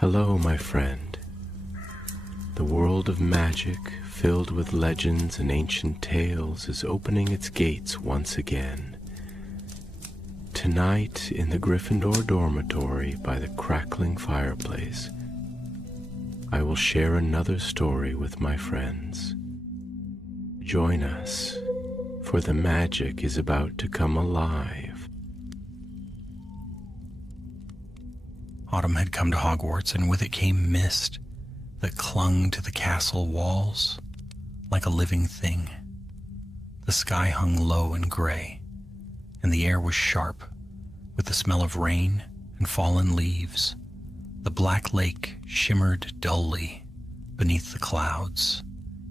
Hello, my friend. The world of magic, filled with legends and ancient tales, is opening its gates once again. Tonight, in the Gryffindor dormitory by the crackling fireplace, I will share another story with my friends. Join us, for the magic is about to come alive. Autumn had come to Hogwarts, and with it came mist that clung to the castle walls like a living thing. The sky hung low and gray, and the air was sharp with the smell of rain and fallen leaves. The black lake shimmered dully beneath the clouds,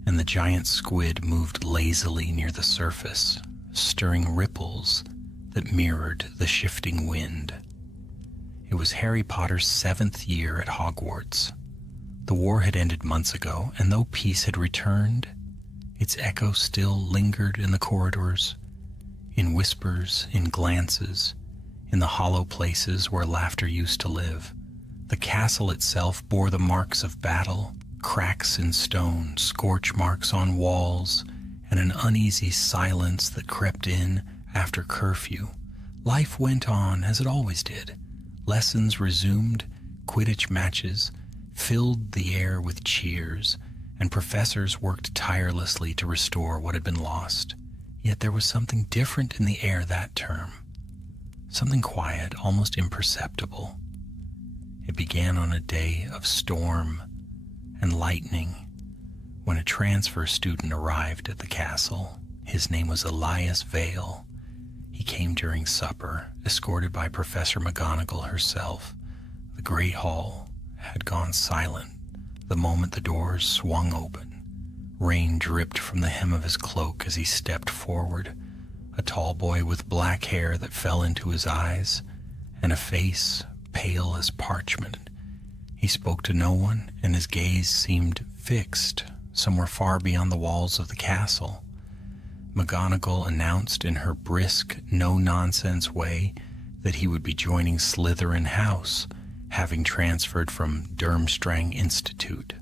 and the giant squid moved lazily near the surface, stirring ripples that mirrored the shifting wind. It was Harry Potter's 7th year at Hogwarts. The war had ended months ago, and though peace had returned, its echo still lingered in the corridors, in whispers, in glances, in the hollow places where laughter used to live. The castle itself bore the marks of battle, cracks in stone, scorch marks on walls, and an uneasy silence that crept in after curfew. Life went on as it always did. Lessons resumed, Quidditch matches filled the air with cheers, and professors worked tirelessly to restore what had been lost. Yet there was something different in the air that term, something quiet, almost imperceptible. It began on a day of storm and lightning when a transfer student arrived at the castle. His name was Elias Vale. He came during supper, escorted by Professor McGonagall herself. The great hall had gone silent the moment the doors swung open. Rain dripped from the hem of his cloak as he stepped forward, a tall boy with black hair that fell into his eyes and a face pale as parchment. He spoke to no one, and his gaze seemed fixed somewhere far beyond the walls of the castle. McGonagall announced in her brisk, no-nonsense way that he would be joining Slytherin House, having transferred from Durmstrang Institute.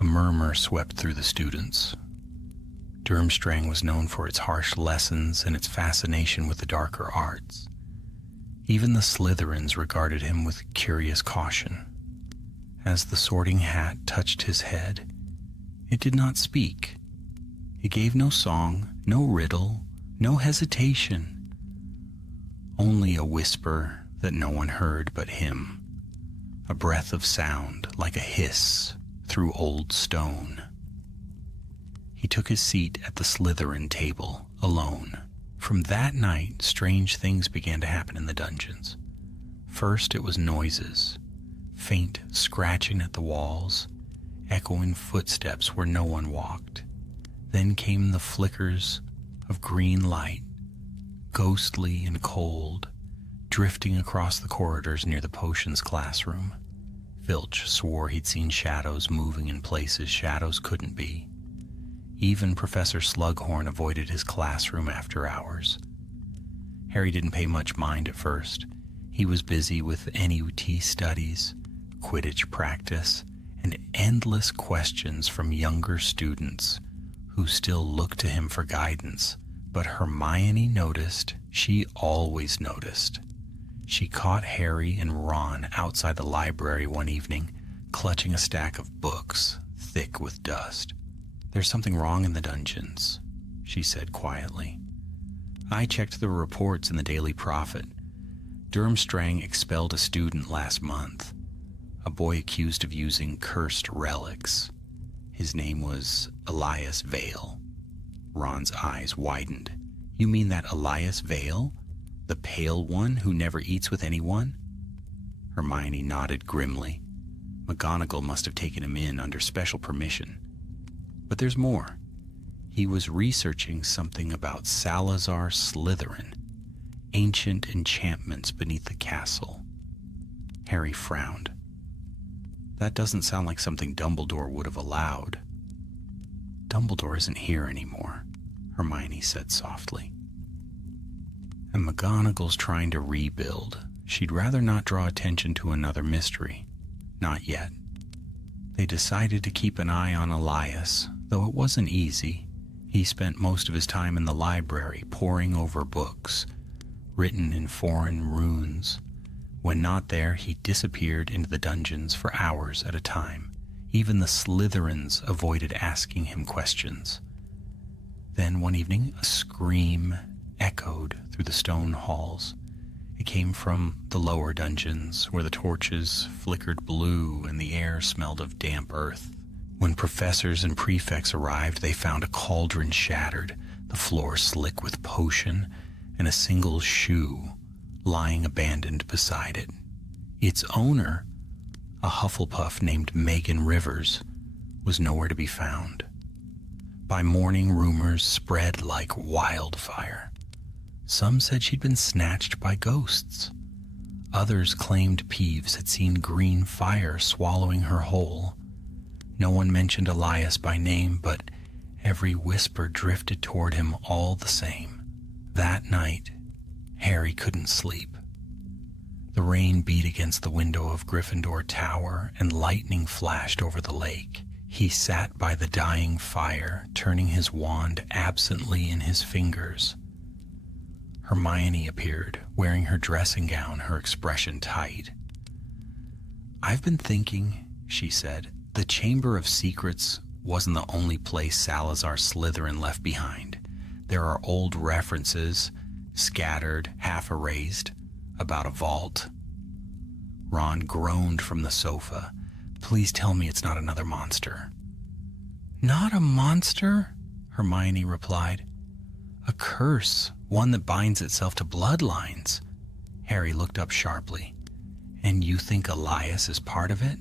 A murmur swept through the students. Durmstrang was known for its harsh lessons and its fascination with the darker arts. Even the Slytherins regarded him with curious caution. As the Sorting Hat touched his head, it did not speak. It gave no song, no riddle, no hesitation. Only a whisper that no one heard but him. A breath of sound like a hiss through old stone. He took his seat at the Slytherin table, alone. From that night, strange things began to happen in the dungeons. First, it was noises, faint scratching at the walls, echoing footsteps where no one walked. Then came the flickers of green light, ghostly and cold, drifting across the corridors near the potions classroom. Filch swore he'd seen shadows moving in places shadows couldn't be. Even Professor Slughorn avoided his classroom after hours. Harry didn't pay much mind at first. He was busy with NUT studies, Quidditch practice, and endless questions from younger students who still looked to him for guidance. But Hermione noticed. She always noticed. She caught Harry and Ron outside the library one evening, clutching a stack of books thick with dust. "There's something wrong in the dungeons," she said quietly. "I checked the reports in the Daily Prophet. Durmstrang expelled a student last month, a boy accused of using cursed relics. His name was Elias Vale." Ron's eyes widened. "You mean that Elias Vale? The pale one who never eats with anyone?" Hermione nodded grimly. McGonagall must have taken him in under special permission. "But there's more. He was researching something about Salazar Slytherin, ancient enchantments beneath the castle." Harry frowned. "That doesn't sound like something Dumbledore would have allowed." "Dumbledore isn't here anymore," Hermione said softly. "And McGonagall's trying to rebuild. She'd rather not draw attention to another mystery. Not yet. They decided to keep an eye on Elias, though it wasn't easy. He spent most of his time in the library poring over books, written in foreign runes. When not there, he disappeared into the dungeons for hours at a time. Even the Slytherins avoided asking him questions. Then one evening, a scream echoed through the stone halls. It came from the lower dungeons, where the torches flickered blue and the air smelled of damp earth. When professors and prefects arrived, they found a cauldron shattered, the floor slick with potion, and a single shoe lying abandoned beside it. Its owner, a Hufflepuff named Megan Rivers, was nowhere to be found. By morning, rumors spread like wildfire. Some said she'd been snatched by ghosts. Others claimed Peeves had seen green fire swallowing her whole. No one mentioned Elias by name, but every whisper drifted toward him all the same. That night, Harry couldn't sleep. The rain beat against the window of Gryffindor Tower, and lightning flashed over the lake. He sat by the dying fire, turning his wand absently in his fingers. Hermione appeared, wearing her dressing gown, her expression tight. "I've been thinking," she said, "the Chamber of Secrets wasn't the only place Salazar Slytherin left behind. There are old references, scattered, half erased, about a vault." Ron groaned from the sofa. "Please tell me it's not another monster." "Not a monster," Hermione replied. "A curse, one that binds itself to bloodlines." Harry looked up sharply. "And you think Elias is part of it?"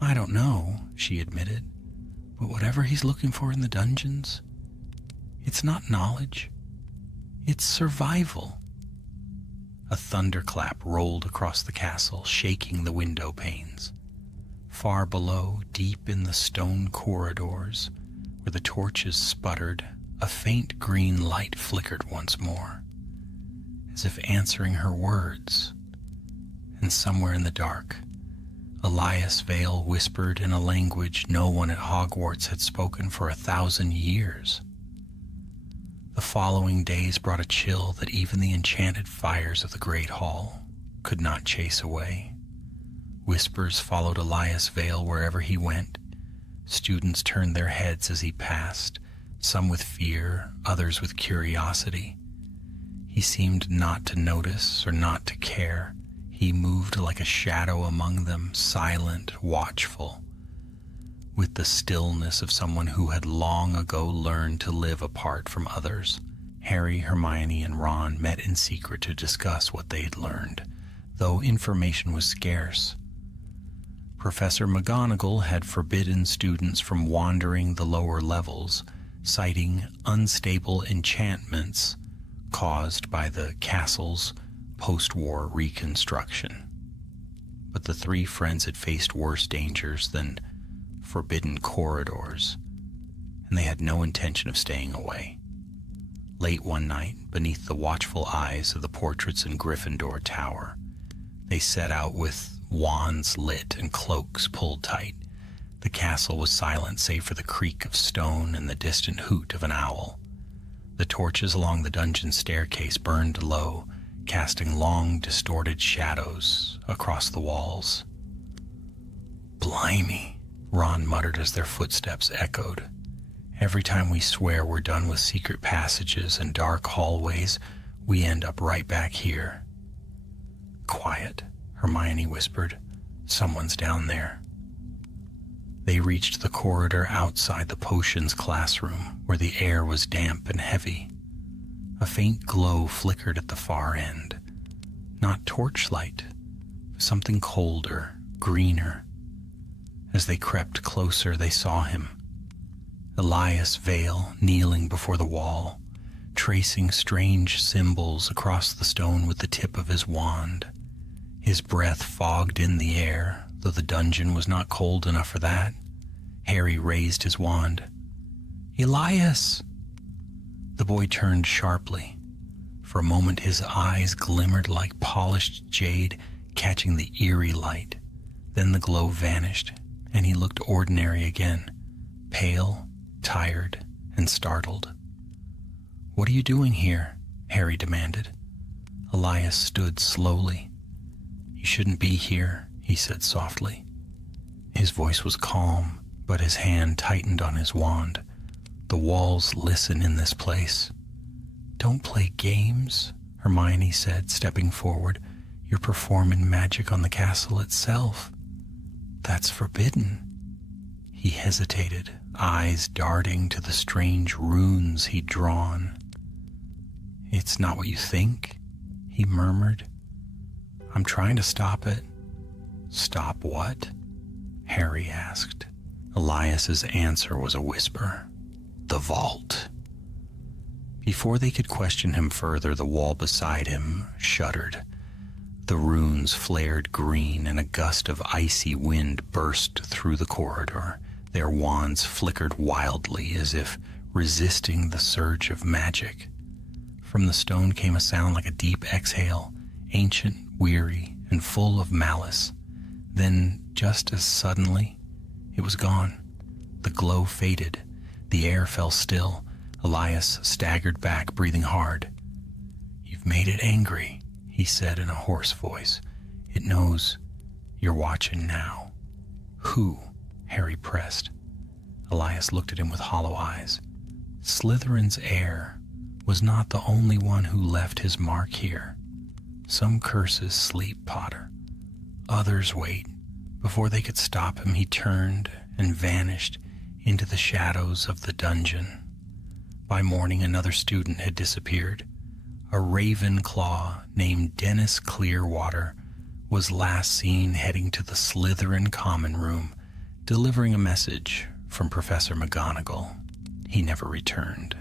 "I don't know," she admitted. "But whatever he's looking for in the dungeons, it's not knowledge. It's survival." A thunderclap rolled across the castle, shaking the window panes. Far below, deep in the stone corridors, where the torches sputtered, a faint green light flickered once more, as if answering her words. And somewhere in the dark, Elias Vale whispered in a language no one at Hogwarts had spoken for 1,000 years. The following days brought a chill that even the enchanted fires of the Great Hall could not chase away. Whispers followed Elias Vale wherever he went. Students turned their heads as he passed, some with fear, others with curiosity. He seemed not to notice or not to care. He moved like a shadow among them, silent, watchful, with the stillness of someone who had long ago learned to live apart from others. Harry, Hermione, and Ron met in secret to discuss what they had learned, though information was scarce. Professor McGonagall had forbidden students from wandering the lower levels, citing unstable enchantments caused by the castle's post-war reconstruction. But the three friends had faced worse dangers than forbidden corridors, and they had no intention of staying away. Late one night, beneath the watchful eyes of the portraits in Gryffindor Tower, they set out with wands lit and cloaks pulled tight. The castle was silent save for the creak of stone and the distant hoot of an owl. The torches along the dungeon staircase burned low, casting long, distorted shadows across the walls. "Blimey," Ron muttered as their footsteps echoed. "Every time we swear we're done with secret passages and dark hallways, we end up right back here." "Quiet," Hermione whispered. "Someone's down there." They reached the corridor outside the potions classroom, where the air was damp and heavy. A faint glow flickered at the far end. Not torchlight, but something colder, greener. As they crept closer, they saw him. Elias Vale, kneeling before the wall, tracing strange symbols across the stone with the tip of his wand. His breath fogged in the air, though the dungeon was not cold enough for that. Harry raised his wand. "Elias!" The boy turned sharply. For a moment his eyes glimmered like polished jade, catching the eerie light. Then the glow vanished, and he looked ordinary again, pale, tired, and startled. "What are you doing here?" Harry demanded. Elias stood slowly. "You shouldn't be here," he said softly. His voice was calm, but his hand tightened on his wand. "The walls listen in this place." "Don't play games," Hermione said, stepping forward. "You're performing magic on the castle itself. That's forbidden." He hesitated, eyes darting to the strange runes he'd drawn. "It's not what you think," he murmured. "I'm trying to stop it." "Stop what?" Harry asked. Elias's answer was a whisper. "The vault." Before they could question him further, the wall beside him shuddered. The runes flared green, and a gust of icy wind burst through the corridor. Their wands flickered wildly, as if resisting the surge of magic. From the stone came a sound like a deep exhale, ancient, weary, and full of malice. Then, just as suddenly, it was gone. The glow faded. The air fell still. Elias staggered back, breathing hard. "You've made it angry," he said in a hoarse voice. "It knows you're watching now." "Who?" Harry pressed. Elias looked at him with hollow eyes. "Slytherin's heir was not the only one who left his mark here. Some curses sleep, Potter. Others wait. Before they could stop him, he turned and vanished into the shadows of the dungeon. By morning, another student had disappeared. A Ravenclaw named Dennis Clearwater was last seen heading to the Slytherin common room, delivering a message from Professor McGonagall. He never returned.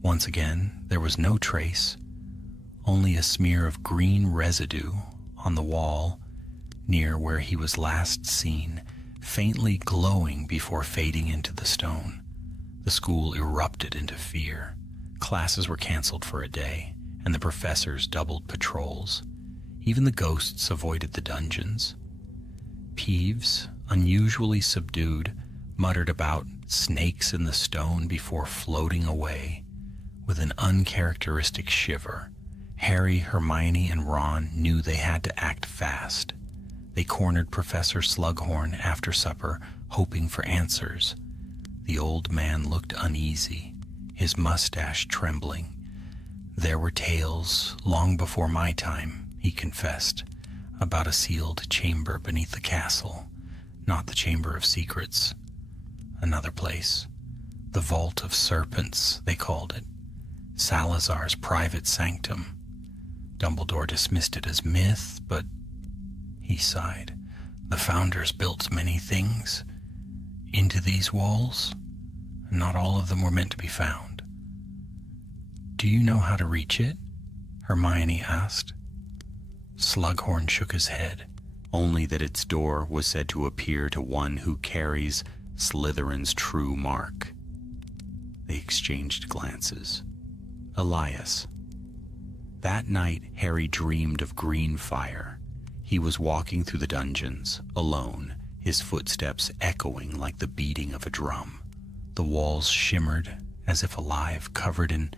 Once again, there was no trace, only a smear of green residue on the wall near where he was last seen, faintly glowing before fading into the stone. The school erupted into fear. Classes were canceled for a day, and the professors doubled patrols. Even the ghosts avoided the dungeons. Peeves, unusually subdued, muttered about snakes in the stone before floating away. With an uncharacteristic shiver, Harry, Hermione, and Ron knew they had to act fast. They cornered Professor Slughorn after supper, hoping for answers. The old man looked uneasy, his mustache trembling. "There were tales long before my time," he confessed, "about a sealed chamber beneath the castle. Not the Chamber of Secrets. Another place. The Vault of Serpents, they called it. Salazar's private sanctum. Dumbledore dismissed it as myth, but," he sighed, "the founders built many things into these walls, and not all of them were meant to be found." "Do you know how to reach it?" Hermione asked. Slughorn shook his head. "Only that its door was said to appear to one who carries Slytherin's true mark." They exchanged glances. "Elias." That night, Harry dreamed of green fire. He was walking through the dungeons, alone, his footsteps echoing like the beating of a drum. The walls shimmered as if alive, covered in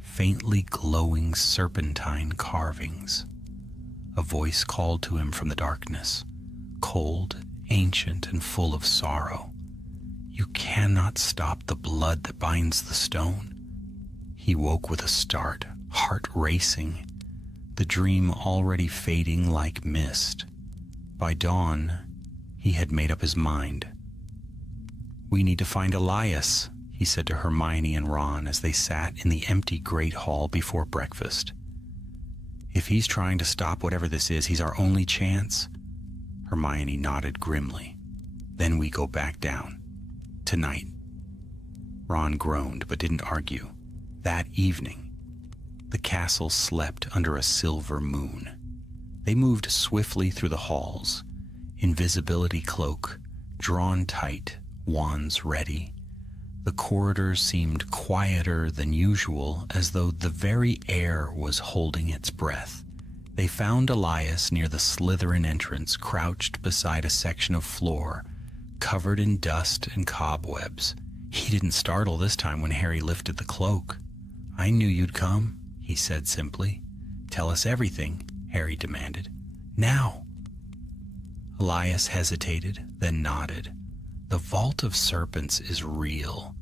faintly glowing serpentine carvings. A voice called to him from the darkness, cold, ancient, and full of sorrow. "You cannot stop the blood that binds the stone." He woke with a start, heart racing, the dream already fading like mist. By dawn, he had made up his mind. "We need to find Elias," he said to Hermione and Ron as they sat in the empty great hall before breakfast. "If he's trying to stop whatever this is, he's our only chance." Hermione nodded grimly. "Then we go back down. Tonight." Ron groaned but didn't argue. That evening, the castle slept under a silver moon. They moved swiftly through the halls, invisibility cloak drawn tight, wands ready. The corridors seemed quieter than usual, as though the very air was holding its breath, They found Elias near the Slytherin entrance, crouched beside a section of floor covered in dust and cobwebs. He didn't startle this time when Harry lifted the cloak. "I knew you'd come," he said simply. "Tell us everything," Harry demanded. "Now." Elias hesitated, then nodded. "The Vault of Serpents is real.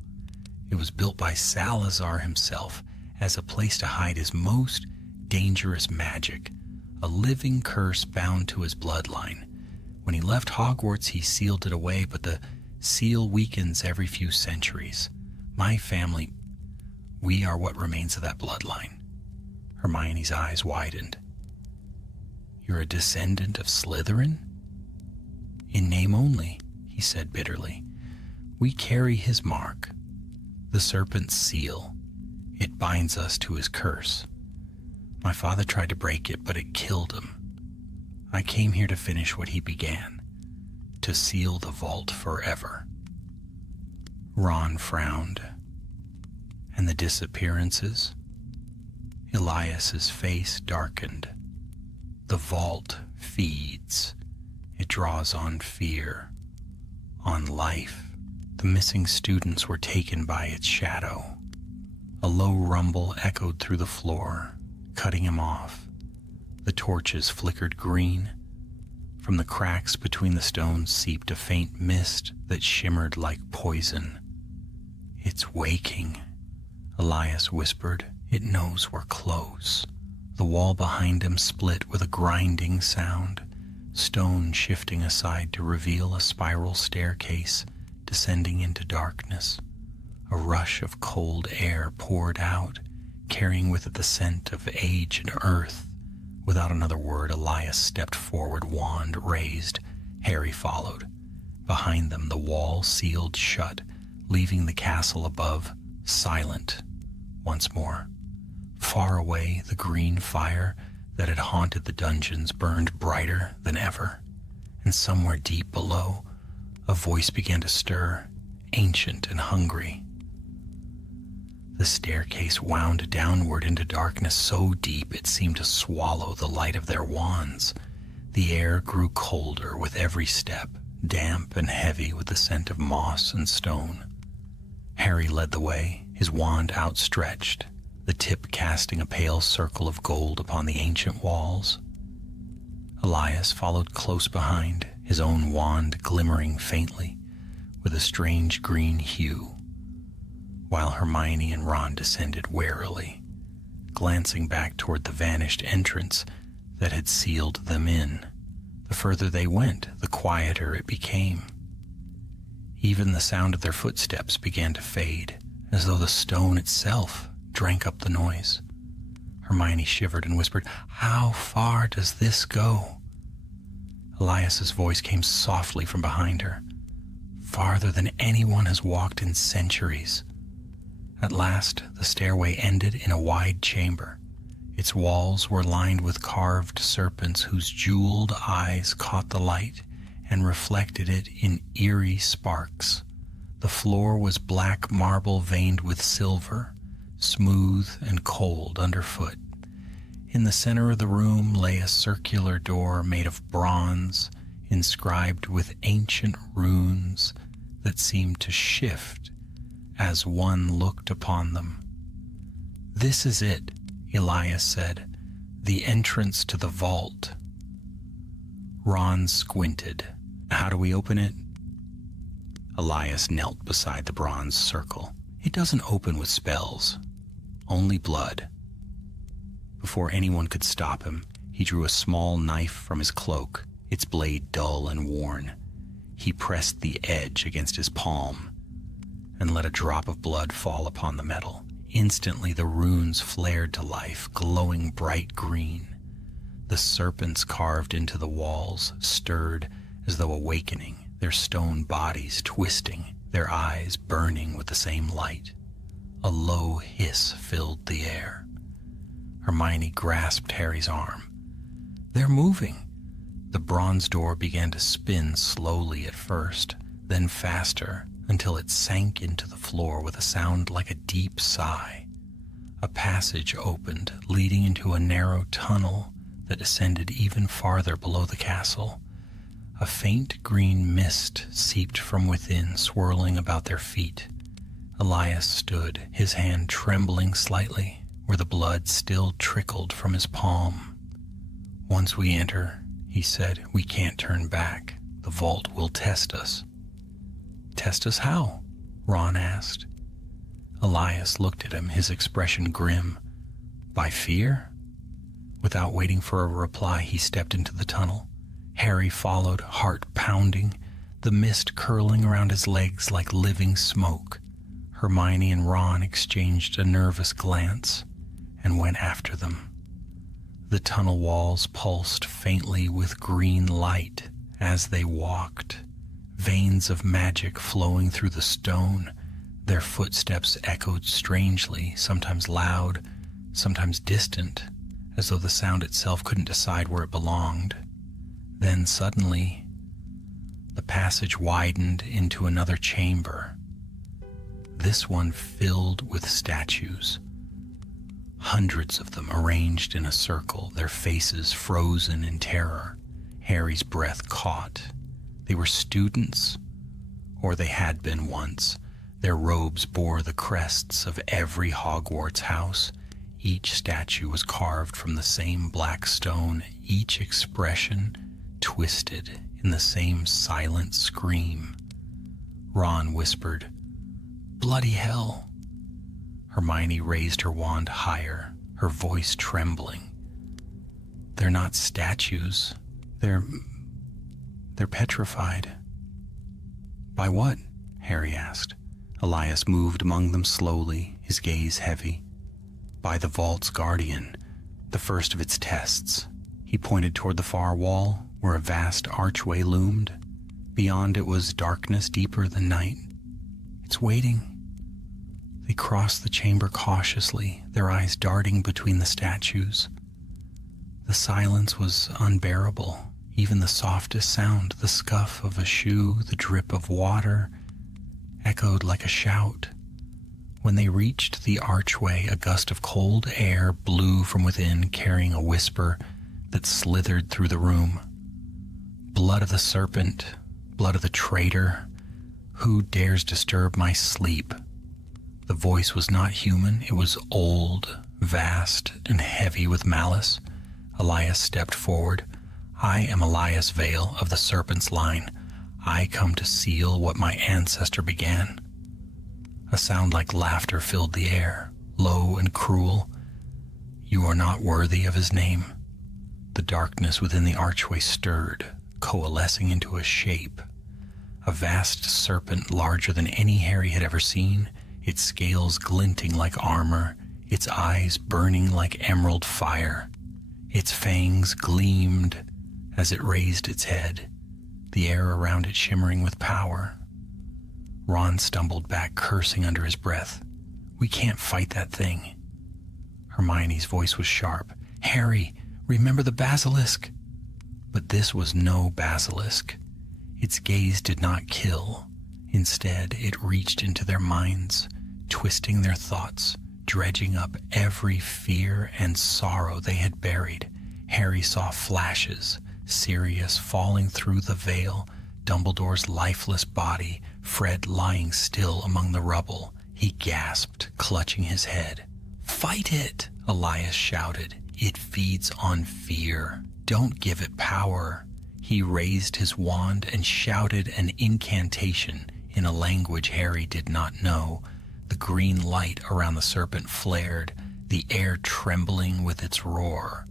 It was built by Salazar himself as a place to hide his most dangerous magic, a living curse bound to his bloodline. When he left Hogwarts, he sealed it away, but the seal weakens every few centuries. My family, we are what remains of that bloodline." Hermione's eyes widened. "You're a descendant of Slytherin?" "In name only," he said bitterly. "We carry his mark, the serpent's seal. It binds us to his curse. My father tried to break it, but it killed him. I came here to finish what he began, to seal the vault forever." Ron frowned. "And the disappearances?" Elias's face darkened. "The vault feeds. It draws on fear, on life. The missing students were taken by its shadow." A low rumble echoed through the floor, cutting him off. The torches flickered green. From the cracks between the stones seeped a faint mist that shimmered like poison. "It's waking," Elias whispered. "It knows we're close." The wall behind him split with a grinding sound, stone shifting aside to reveal a spiral staircase descending into darkness. A rush of cold air poured out, carrying with it the scent of age and earth. Without another word, Elias stepped forward, wand raised. Harry followed. Behind them, the wall sealed shut, leaving the castle above silent once more. Far away, the green fire that had haunted the dungeons burned brighter than ever, and somewhere deep below, a voice began to stir, ancient and hungry. The staircase wound downward into darkness so deep it seemed to swallow the light of their wands. The air grew colder with every step, damp and heavy with the scent of moss and stone. Harry led the way, his wand outstretched, the tip casting a pale circle of gold upon the ancient walls. Elias followed close behind, his own wand glimmering faintly with a strange green hue, while Hermione and Ron descended warily, glancing back toward the vanished entrance that had sealed them in. The further they went, the quieter it became. Even the sound of their footsteps began to fade, as though the stone itself drank up the noise. Hermione shivered and whispered, "How far does this go?" Elias's voice came softly from behind her. "Farther than anyone has walked in centuries." At last, the stairway ended in a wide chamber. Its walls were lined with carved serpents whose jeweled eyes caught the light and reflected it in eerie sparks. The floor was black marble veined with silver, smooth and cold underfoot. In the center of the room lay a circular door made of bronze, inscribed with ancient runes that seemed to shift as one looked upon them. "This is it," Elias said, "the entrance to the vault." Ron squinted. "How do we open it?" Elias knelt beside the bronze circle. "It doesn't open with spells, only blood." Before anyone could stop him, he drew a small knife from his cloak, its blade dull and worn. He pressed the edge against his palm and let a drop of blood fall upon the metal. Instantly, the runes flared to life, glowing bright green. The serpents carved into the walls stirred as though awakening, their stone bodies twisting, their eyes burning with the same light. A low hiss filled the air. Hermione grasped Harry's arm. "They're moving." The bronze door began to spin slowly at first, then faster, until it sank into the floor with a sound like a deep sigh. A passage opened, leading into a narrow tunnel that ascended even farther below the castle. A faint green mist seeped from within, swirling about their feet. Elias stood, his hand trembling slightly, where the blood still trickled from his palm. "Once we enter," he said, "we can't turn back. The vault will test us." "Test us how?" Ron asked. Elias looked at him, his expression grim. "By fear?" Without waiting for a reply, he stepped into the tunnel. Harry followed, heart pounding, the mist curling around his legs like living smoke. Hermione and Ron exchanged a nervous glance and went after them. The tunnel walls pulsed faintly with green light as they walked, veins of magic flowing through the stone. Their footsteps echoed strangely, sometimes loud, sometimes distant, as though the sound itself couldn't decide where it belonged. Then suddenly, the passage widened into another chamber, this one filled with statues. Hundreds of them arranged in a circle, their faces frozen in terror. Harry's breath caught. They were students, or they had been once. Their robes bore the crests of every Hogwarts house. Each statue was carved from the same black stone, each expression twisted in the same silent scream. Ron whispered, "Bloody hell!" Hermione raised her wand higher, her voice trembling. "They're not statues. They're petrified." "By what?" Harry asked. Elias moved among them slowly, his gaze heavy. "By the vault's guardian, the first of its tests." He pointed toward the far wall, where a vast archway loomed. Beyond it was darkness deeper than night. "It's waiting." They crossed the chamber cautiously, their eyes darting between the statues. The silence was unbearable. Even the softest sound, the scuff of a shoe, the drip of water, echoed like a shout. When they reached the archway, a gust of cold air blew from within, carrying a whisper that slithered through the room. "Blood of the serpent, blood of the traitor, who dares disturb my sleep?" The voice was not human. It was old, vast, and heavy with malice. Elias stepped forward. "I am Elias Vale of the Serpent's line. I come to seal what my ancestor began." A sound like laughter filled the air, low and cruel. "You are not worthy of his name." The darkness within the archway stirred, coalescing into a shape. A vast serpent larger than any Harry had ever seen, its scales glinting like armor, its eyes burning like emerald fire. Its fangs gleamed as it raised its head, the air around it shimmering with power. Ron stumbled back, cursing under his breath. "We can't fight that thing." Hermione's voice was sharp. "Harry, remember the basilisk." But this was no basilisk. Its gaze did not kill. Instead, it reached into their minds, twisting their thoughts, dredging up every fear and sorrow they had buried. Harry saw flashes, Sirius falling through the veil, Dumbledore's lifeless body, Fred lying still among the rubble. He gasped, clutching his head. "Fight it!" Elias shouted. "It feeds on fear. Don't give it power." He raised his wand and shouted an incantation in a language Harry did not know. The green light around the serpent flared, the air trembling with its roar.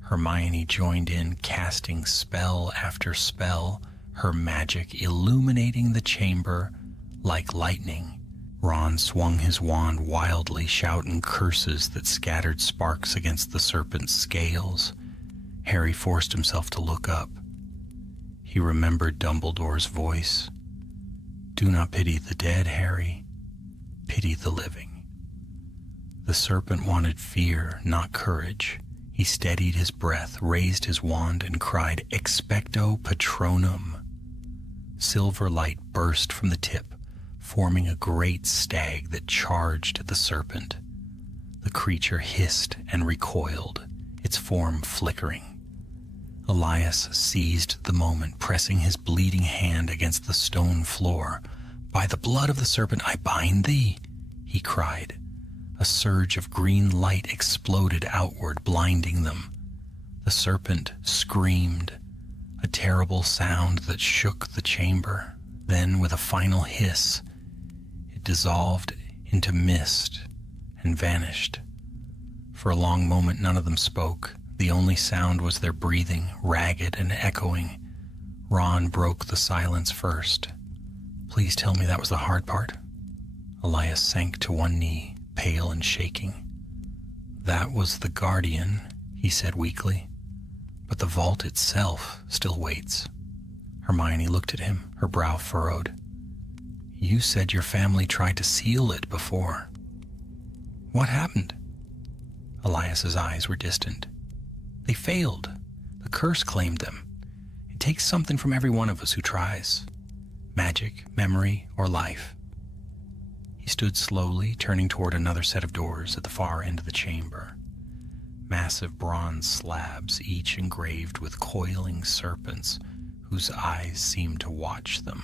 Hermione joined in, casting spell after spell, her magic illuminating the chamber like lightning. Ron swung his wand wildly, shouting curses that scattered sparks against the serpent's scales. Harry forced himself to look up. He remembered Dumbledore's voice. "Do not pity the dead, Harry. Pity the living." The serpent wanted fear, not courage. He steadied his breath, raised his wand, and cried, "Expecto Patronum." Silver light burst from the tip, forming a great stag that charged at the serpent. The creature hissed and recoiled, its form flickering. Elias seized the moment, pressing his bleeding hand against the stone floor. "By the blood of the serpent, I bind thee," he cried. A surge of green light exploded outward, blinding them. The serpent screamed, a terrible sound that shook the chamber. Then, with a final hiss, it dissolved into mist and vanished. For a long moment, none of them spoke. The only sound was their breathing, ragged and echoing. Ron broke the silence first. "Please tell me that was the hard part." Elias sank to one knee, pale and shaking. "That was the guardian," he said weakly. "But the vault itself still waits." Hermione looked at him, her brow furrowed. "You said your family tried to seal it before. What happened?" Elias's eyes were distant. "They failed. The curse claimed them. It takes something from every one of us who tries. Magic, memory, or life." He stood slowly, turning toward another set of doors at the far end of the chamber. Massive bronze slabs, each engraved with coiling serpents whose eyes seemed to watch them.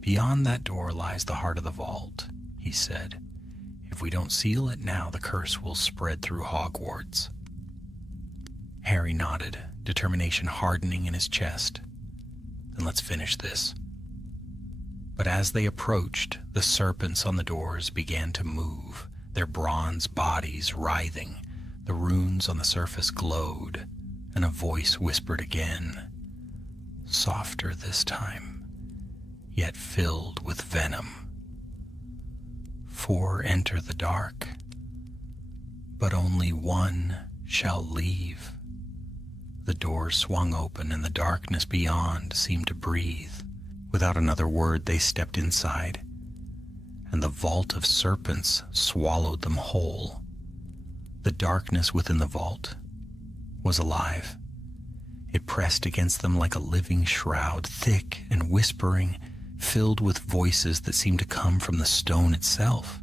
"Beyond that door lies the heart of the vault," he said. "If we don't seal it now, the curse will spread through Hogwarts." Harry nodded, determination hardening in his chest. "Then let's finish this." But as they approached, the serpents on the doors began to move, their bronze bodies writhing. The runes on the surface glowed, and a voice whispered again, softer this time, yet filled with venom. "4 enter the dark, but only 1 shall leave." The door swung open, and the darkness beyond seemed to breathe. Without another word, they stepped inside, and the vault of serpents swallowed them whole. The darkness within the vault was alive. It pressed against them like a living shroud, thick and whispering, filled with voices that seemed to come from the stone itself.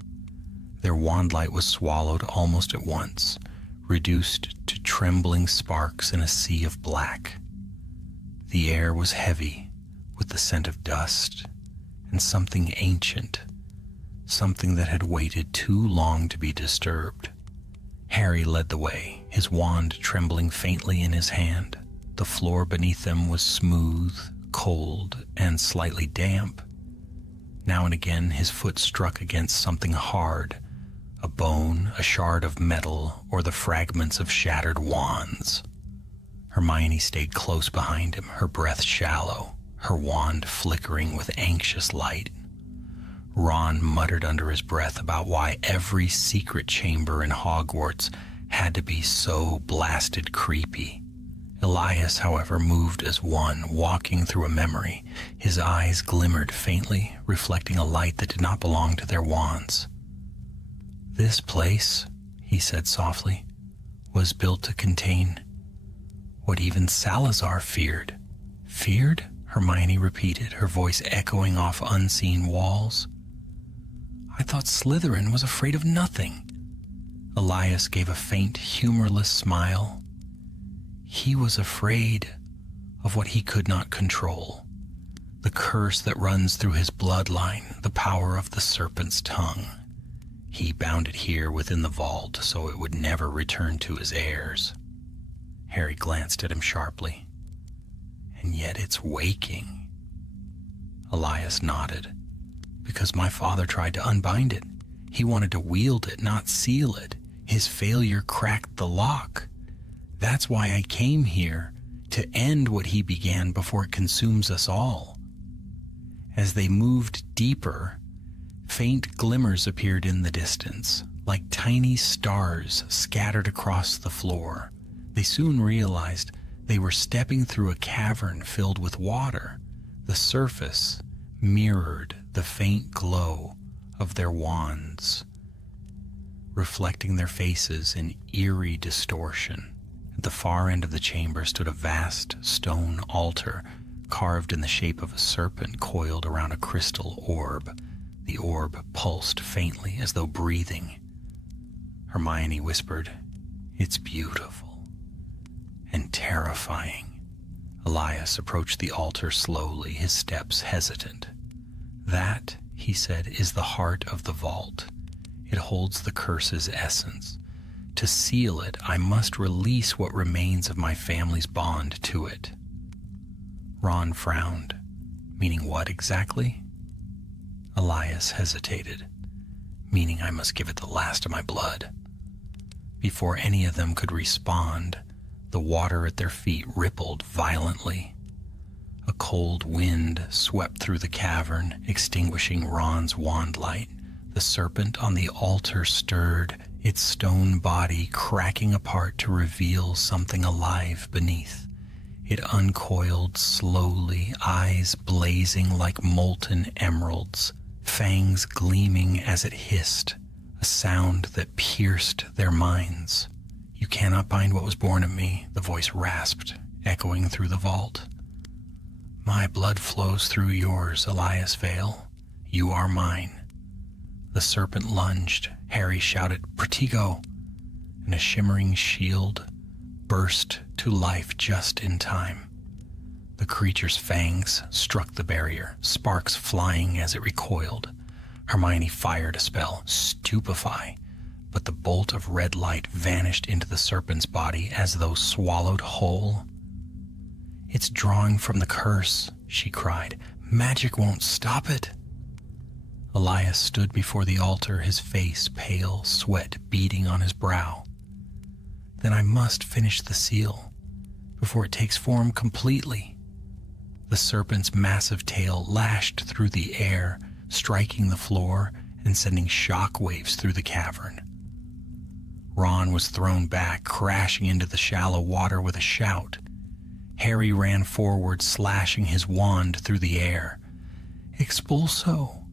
Their wand light was swallowed almost at once, reduced to trembling sparks in a sea of black. The air was heavy with the scent of dust and something ancient, something that had waited too long to be disturbed. Harry led the way, his wand trembling faintly in his hand. The floor beneath them was smooth, cold, and slightly damp. Now and again his foot struck against something hard, a bone, a shard of metal, or the fragments of shattered wands. Hermione stayed close behind him, her breath shallow, her wand flickering with anxious light. Ron muttered under his breath about why every secret chamber in Hogwarts had to be so blasted creepy. Elias, however, moved as one, walking through a memory. His eyes glimmered faintly, reflecting a light that did not belong to their wands. "This place," he said softly, "was built to contain what even Salazar feared." "Feared?" Hermione repeated, her voice echoing off unseen walls. "I thought Slytherin was afraid of nothing." Elias gave a faint, humorless smile. "He was afraid of what he could not control. The curse that runs through his bloodline, the power of the serpent's tongue. He bound it here within the vault so it would never return to his heirs." Harry glanced at him sharply. "And yet it's waking." Elias nodded. "Because my father tried to unbind it. He wanted to wield it, not seal it. His failure cracked the lock. That's why I came here, to end what he began before it consumes us all." As they moved deeper, faint glimmers appeared in the distance, like tiny stars scattered across the floor. They soon realized they were stepping through a cavern filled with water. The surface mirrored the faint glow of their wands, reflecting their faces in eerie distortion. At the far end of the chamber stood a vast stone altar, carved in the shape of a serpent coiled around a crystal orb. The orb pulsed faintly as though breathing. Hermione whispered, "It's beautiful." and terrifying. Elias approached the altar slowly, his steps hesitant. "That," he said, "is the heart of the vault. It holds the curse's essence. To seal it, I must release what remains of my family's bond to it." Ron frowned. "Meaning what exactly?" Elias hesitated. "Meaning I must give it the last of my blood." Before any of them could respond, the water at their feet rippled violently. A cold wind swept through the cavern, extinguishing Ron's wand light. The serpent on the altar stirred, its stone body cracking apart to reveal something alive beneath. It uncoiled slowly, eyes blazing like molten emeralds, fangs gleaming as it hissed, a sound that pierced their minds. "You cannot bind what was born of me," the voice rasped, echoing through the vault. "My blood flows through yours, Elias Vale. You are mine." The serpent lunged. Harry shouted, "Protego!" and a shimmering shield burst to life just in time. The creature's fangs struck the barrier, sparks flying as it recoiled. Hermione fired a spell, Stupefy, but the bolt of red light vanished into the serpent's body as though swallowed whole. "It's drawing from the curse," she cried. "Magic won't stop it." Elias stood before the altar, his face pale, sweat beading on his brow. "Then I must finish the seal before it takes form completely." The serpent's massive tail lashed through the air, striking the floor and sending shock waves through the cavern. Ron was thrown back, crashing into the shallow water with a shout. Harry ran forward, slashing his wand through the air. "Expulso!"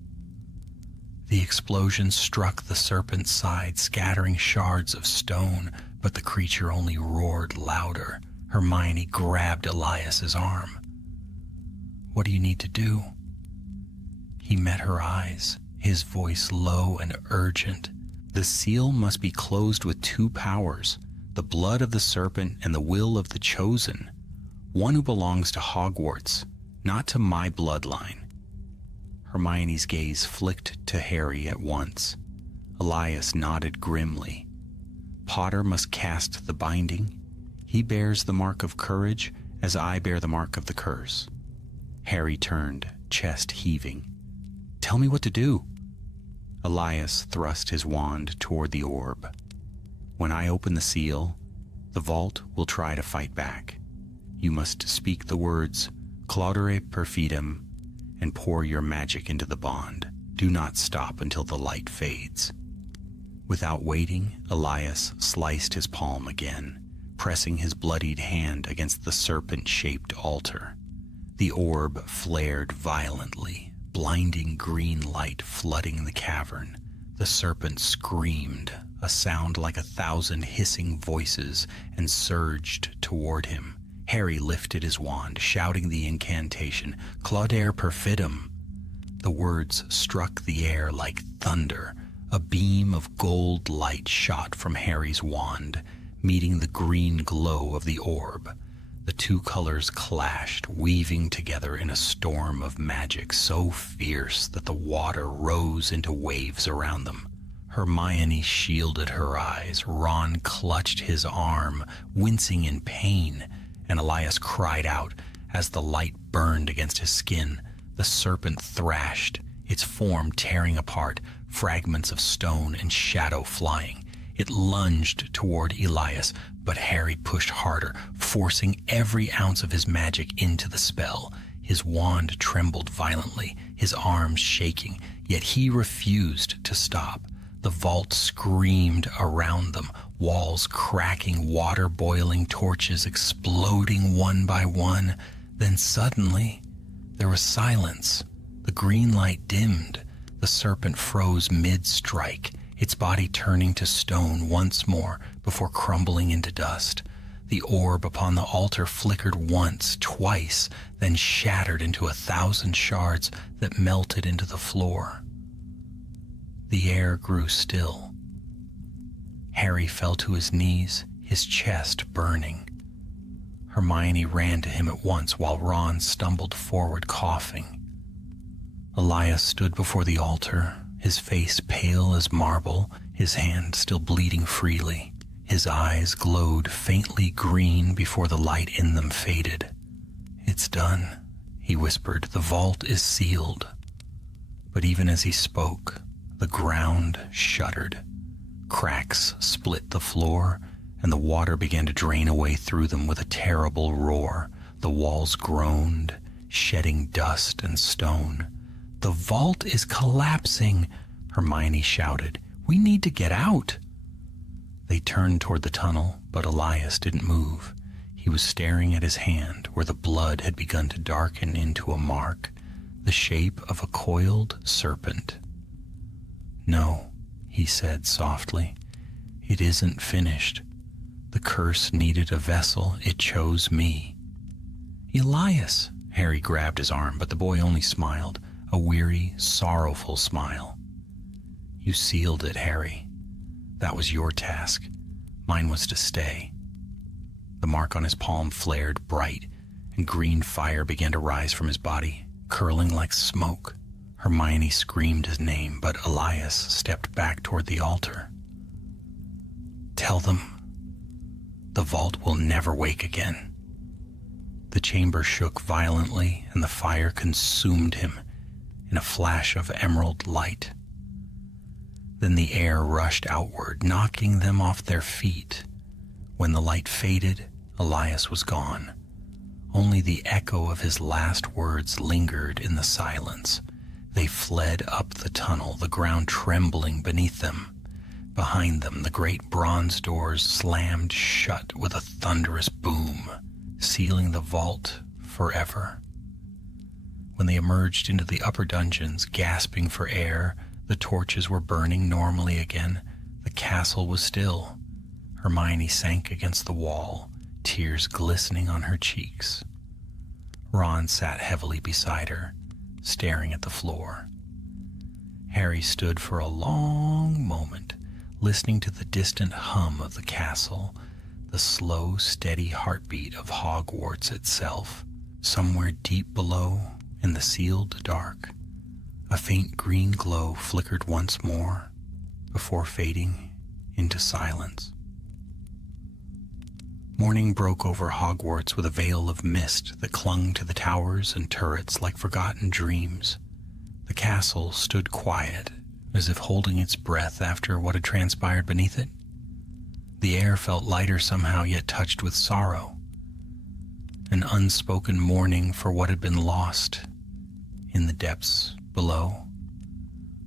The explosion struck the serpent's side, scattering shards of stone, but the creature only roared louder. Hermione grabbed Elias's arm. "What do you need to do?" He met her eyes, his voice low and urgent. "The seal must be closed with two powers, the blood of the serpent and the will of the chosen, one who belongs to Hogwarts, not to my bloodline." Hermione's gaze flicked to Harry at once. Elias nodded grimly. "Potter must cast the binding. He bears the mark of courage as I bear the mark of the curse." Harry turned, chest heaving. "Tell me what to do." Elias thrust his wand toward the orb. "When I open the seal, the vault will try to fight back. You must speak the words, Claudere perfidem, and pour your magic into the bond. Do not stop until the light fades." Without waiting, Elias sliced his palm again, pressing his bloodied hand against the serpent-shaped altar. The orb flared violently, blinding green light flooding the cavern. The serpent screamed, a sound like 1,000 hissing voices, and surged toward him. Harry lifted his wand, shouting the incantation, Claudere perfidem. The words struck the air like thunder. A beam of gold light shot from Harry's wand, meeting the green glow of the orb. The two colors clashed, weaving together in a storm of magic so fierce that the water rose into waves around them. Hermione shielded her eyes. Ron clutched his arm, wincing in pain, and Elias cried out as the light burned against his skin. The serpent thrashed, its form tearing apart, fragments of stone and shadow flying. It lunged toward Elias, but Harry pushed harder, forcing every ounce of his magic into the spell. His wand trembled violently, his arms shaking, yet he refused to stop. The vault screamed around them, walls cracking, water boiling, torches exploding one by one. Then suddenly, there was silence. The green light dimmed. The serpent froze mid-strike, its body turning to stone once more before crumbling into dust. The orb upon the altar flickered once, twice, then shattered into 1,000 shards that melted into the floor. The air grew still. Harry fell to his knees, his chest burning. Hermione ran to him at once while Ron stumbled forward coughing. Elias stood before the altar, his face pale as marble, his hand still bleeding freely. His eyes glowed faintly green before the light in them faded. "It's done," he whispered. "The vault is sealed." But even as he spoke, the ground shuddered. Cracks split the floor, and the water began to drain away through them with a terrible roar. The walls groaned, shedding dust and stone. "The vault is collapsing," Hermione shouted. "We need to get out." They turned toward the tunnel, but Elias didn't move. He was staring at his hand, where the blood had begun to darken into a mark, the shape of a coiled serpent. "No," he said softly, "it isn't finished. The curse needed a vessel. It chose me." "Elias!" Harry grabbed his arm, but the boy only smiled, a weary, sorrowful smile. "You sealed it, Harry. That was your task. Mine was to stay." The mark on his palm flared bright, and green fire began to rise from his body, curling like smoke. Hermione screamed his name, but Elias stepped back toward the altar. "Tell them the vault will never wake again." The chamber shook violently, and the fire consumed him in a flash of emerald light. Then the air rushed outward, knocking them off their feet. When the light faded, Elias was gone. Only the echo of his last words lingered in the silence. They fled up the tunnel, the ground trembling beneath them. Behind them, the great bronze doors slammed shut with a thunderous boom, sealing the vault forever. When they emerged into the upper dungeons, gasping for air, the torches were burning normally again. The castle was still. Hermione sank against the wall, tears glistening on her cheeks. Ron sat heavily beside her, staring at the floor. Harry stood for a long moment, listening to the distant hum of the castle, the slow, steady heartbeat of Hogwarts itself. Somewhere deep below, in the sealed dark, a faint green glow flickered once more before fading into silence. Morning broke over Hogwarts with a veil of mist that clung to the towers and turrets like forgotten dreams. The castle stood quiet, as if holding its breath after what had transpired beneath it. The air felt lighter somehow, yet touched with sorrow, an unspoken mourning for what had been lost in the depths below.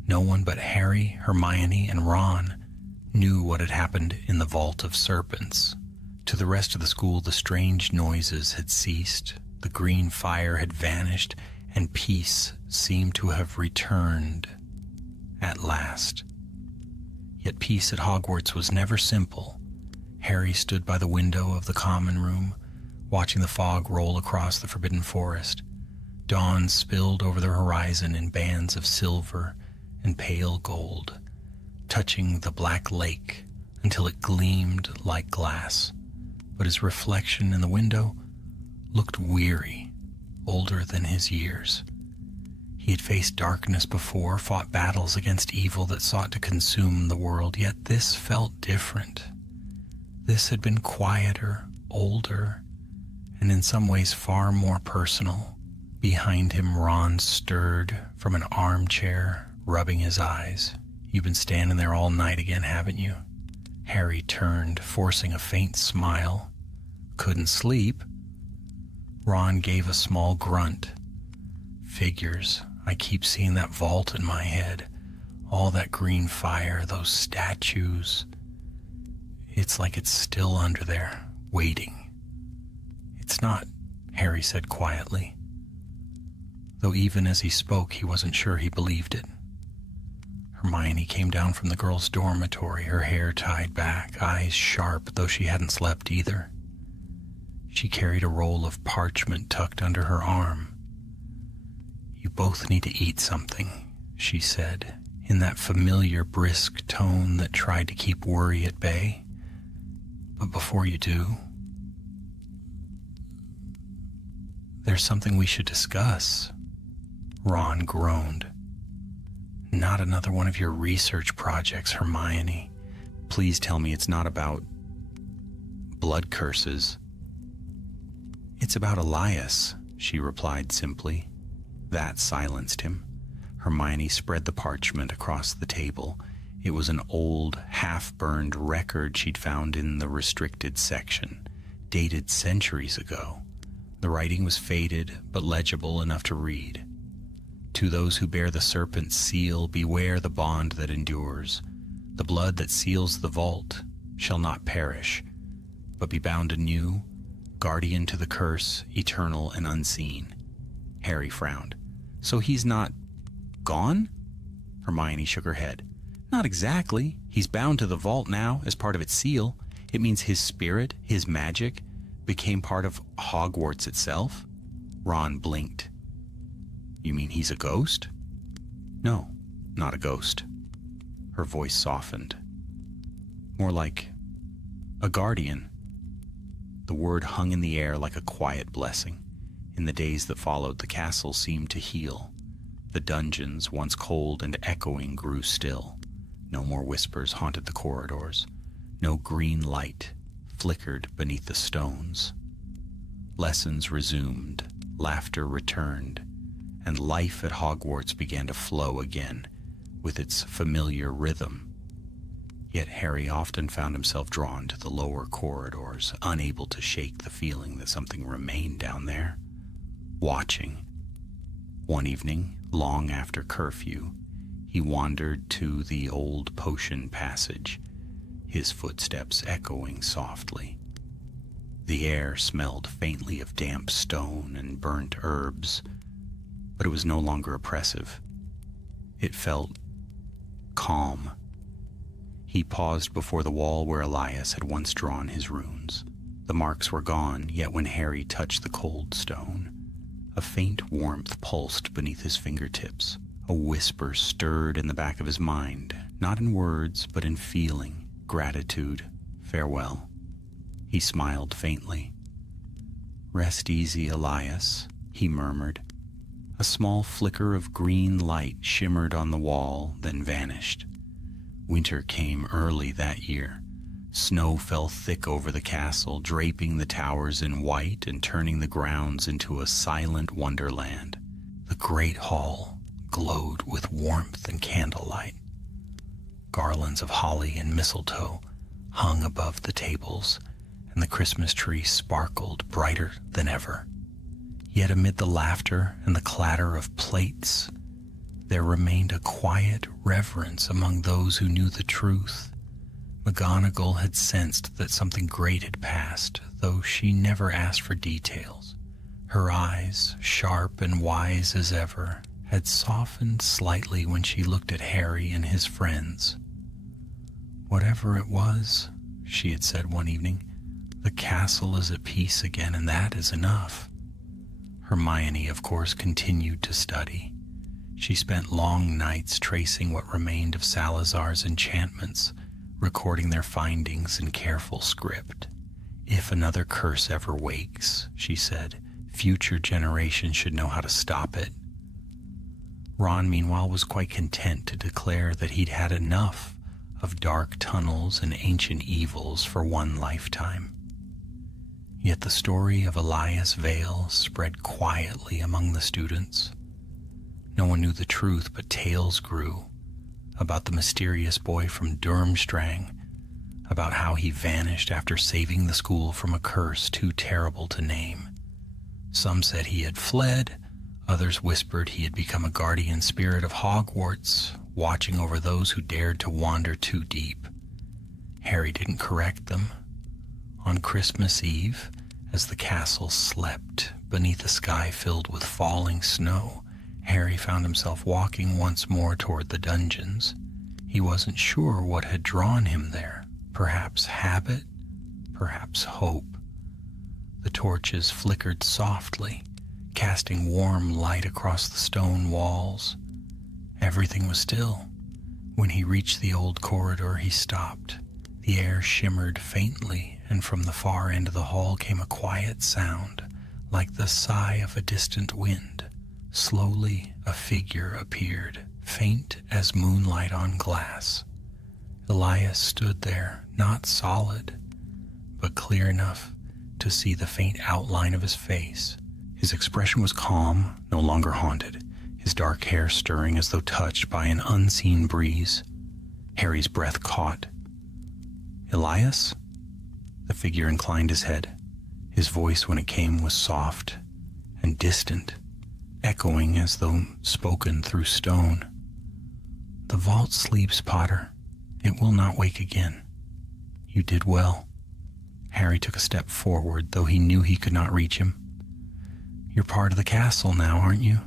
No one but Harry, Hermione, and Ron knew what had happened in the Vault of Serpents. To the rest of the school, the strange noises had ceased, the green fire had vanished, and peace seemed to have returned at last. Yet peace at Hogwarts was never simple. Harry stood by the window of the common room, watching the fog roll across the forbidden forest. Dawn spilled over the horizon in bands of silver and pale gold, touching the black lake until it gleamed like glass. But his reflection in the window looked weary, older than his years. He had faced darkness before, fought battles against evil that sought to consume the world, yet this felt different. This had been quieter, older, and in some ways far more personal. Behind him, Ron stirred from an armchair, rubbing his eyes. "You've been standing there all night again, haven't you?" Harry turned, forcing a faint smile. "Couldn't sleep." Ron gave a small grunt. "Figures. I keep seeing that vault in my head. All that green fire, those statues. It's like it's still under there, waiting." "It's not," Harry said quietly, though even as he spoke, he wasn't sure he believed it. Hermione came down from the girls' dormitory, her hair tied back, eyes sharp, though she hadn't slept either. She carried a roll of parchment tucked under her arm. "You both need to eat something," she said, in that familiar brisk tone that tried to keep worry at bay. "But before you do, "There's something we should discuss." Ron groaned. "Not another one of your research projects, Hermione. Please tell me it's not about blood curses." "It's about Elias," she replied simply. That silenced him. Hermione spread the parchment across the table. It was an old, half-burned record she'd found in the restricted section, dated centuries ago. The writing was faded, but legible enough to read. "To those who bear the serpent's seal, beware the bond that endures. The blood that seals the vault shall not perish, but be bound anew, guardian to the curse, eternal and unseen." Harry frowned. "So he's not gone?" Hermione shook her head. "Not exactly. He's bound to the vault now as part of its seal. It means his spirit, his magic, became part of Hogwarts itself." Ron blinked. "You mean he's a ghost?" "No, not a ghost." Her voice softened. "More like a guardian." The word hung in the air like a quiet blessing. In the days that followed, the castle seemed to heal. The dungeons, once cold and echoing, grew still. No more whispers haunted the corridors. No green light flickered beneath the stones. Lessons resumed, laughter returned, and life at Hogwarts began to flow again with its familiar rhythm. Yet Harry often found himself drawn to the lower corridors, unable to shake the feeling that something remained down there, watching. One evening, long after curfew, he wandered to the old potion passage, his footsteps echoing softly. The air smelled faintly of damp stone and burnt herbs, but it was no longer oppressive. It felt calm. He paused before the wall where Elias had once drawn his runes. The marks were gone, yet when Harry touched the cold stone, a faint warmth pulsed beneath his fingertips. A whisper stirred in the back of his mind, not in words, but in feeling, gratitude, farewell. He smiled faintly. "Rest easy, Elias," he murmured. A small flicker of green light shimmered on the wall, then vanished. Winter came early that year. Snow fell thick over the castle, draping the towers in white and turning the grounds into a silent wonderland. The great hall glowed with warmth and candlelight. Garlands of holly and mistletoe hung above the tables, and the Christmas tree sparkled brighter than ever. Yet amid the laughter and the clatter of plates, there remained a quiet reverence among those who knew the truth. McGonagall had sensed that something great had passed, though she never asked for details. Her eyes, sharp and wise as ever, had softened slightly when she looked at Harry and his friends. "Whatever it was," she had said one evening, "the castle is at peace again, and that is enough." Hermione, of course, continued to study. She spent long nights tracing what remained of Salazar's enchantments, recording their findings in careful script. "If another curse ever wakes," she said, "future generations should know how to stop it." Ron, meanwhile, was quite content to declare that he'd had enough of dark tunnels and ancient evils for one lifetime. Yet the story of Elias Vale spread quietly among the students. No one knew the truth, but tales grew about the mysterious boy from Durmstrang, about how he vanished after saving the school from a curse too terrible to name. Some said he had fled, others whispered he had become a guardian spirit of Hogwarts, watching over those who dared to wander too deep. Harry didn't correct them. On Christmas Eve, as the castle slept beneath a sky filled with falling snow, Harry found himself walking once more toward the dungeons. He wasn't sure what had drawn him there. Perhaps habit, perhaps hope. The torches flickered softly, casting warm light across the stone walls. Everything was still. When he reached the old corridor, he stopped. The air shimmered faintly, and from the far end of the hall came a quiet sound, Like the sigh of a distant wind, slowly a figure appeared, faint as moonlight on glass. Elias stood there, not solid, but clear enough to see the faint outline of his face. His expression was calm, no longer haunted, his dark hair stirring as though touched by an unseen breeze. Harry's breath caught. "Elias?" The figure inclined his head. His voice, when it came, was soft and distant, echoing as though spoken through stone. "The vault sleeps, Potter. It will not wake again. You did well." Harry took a step forward, though he knew he could not reach him. "You're part of the castle now, aren't you?"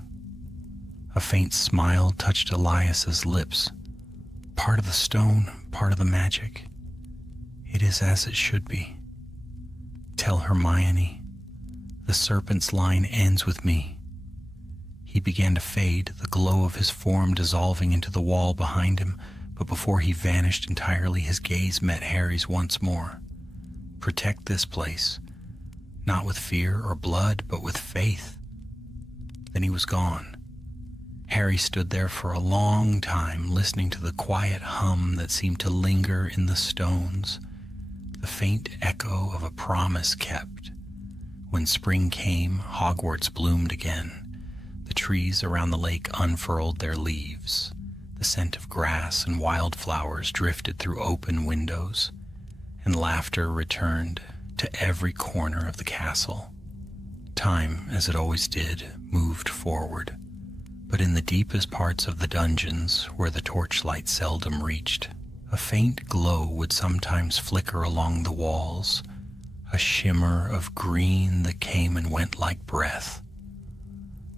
A faint smile touched Elias's lips. "Part of the stone, part of the magic. It is as it should be. Tell Hermione. The serpent's line ends with me." He began to fade, the glow of his form dissolving into the wall behind him, but before he vanished entirely, his gaze met Harry's once more. "Protect this place, not with fear or blood, but with faith." Then he was gone. Harry stood there for a long time, listening to the quiet hum that seemed to linger in the stones, the faint echo of a promise kept. When spring came, Hogwarts bloomed again. The trees around the lake unfurled their leaves. The scent of grass and wildflowers drifted through open windows, and laughter returned to every corner of the castle. Time, as it always did, moved forward, but in the deepest parts of the dungeons, where the torchlight seldom reached, a faint glow would sometimes flicker along the walls, a shimmer of green that came and went like breath.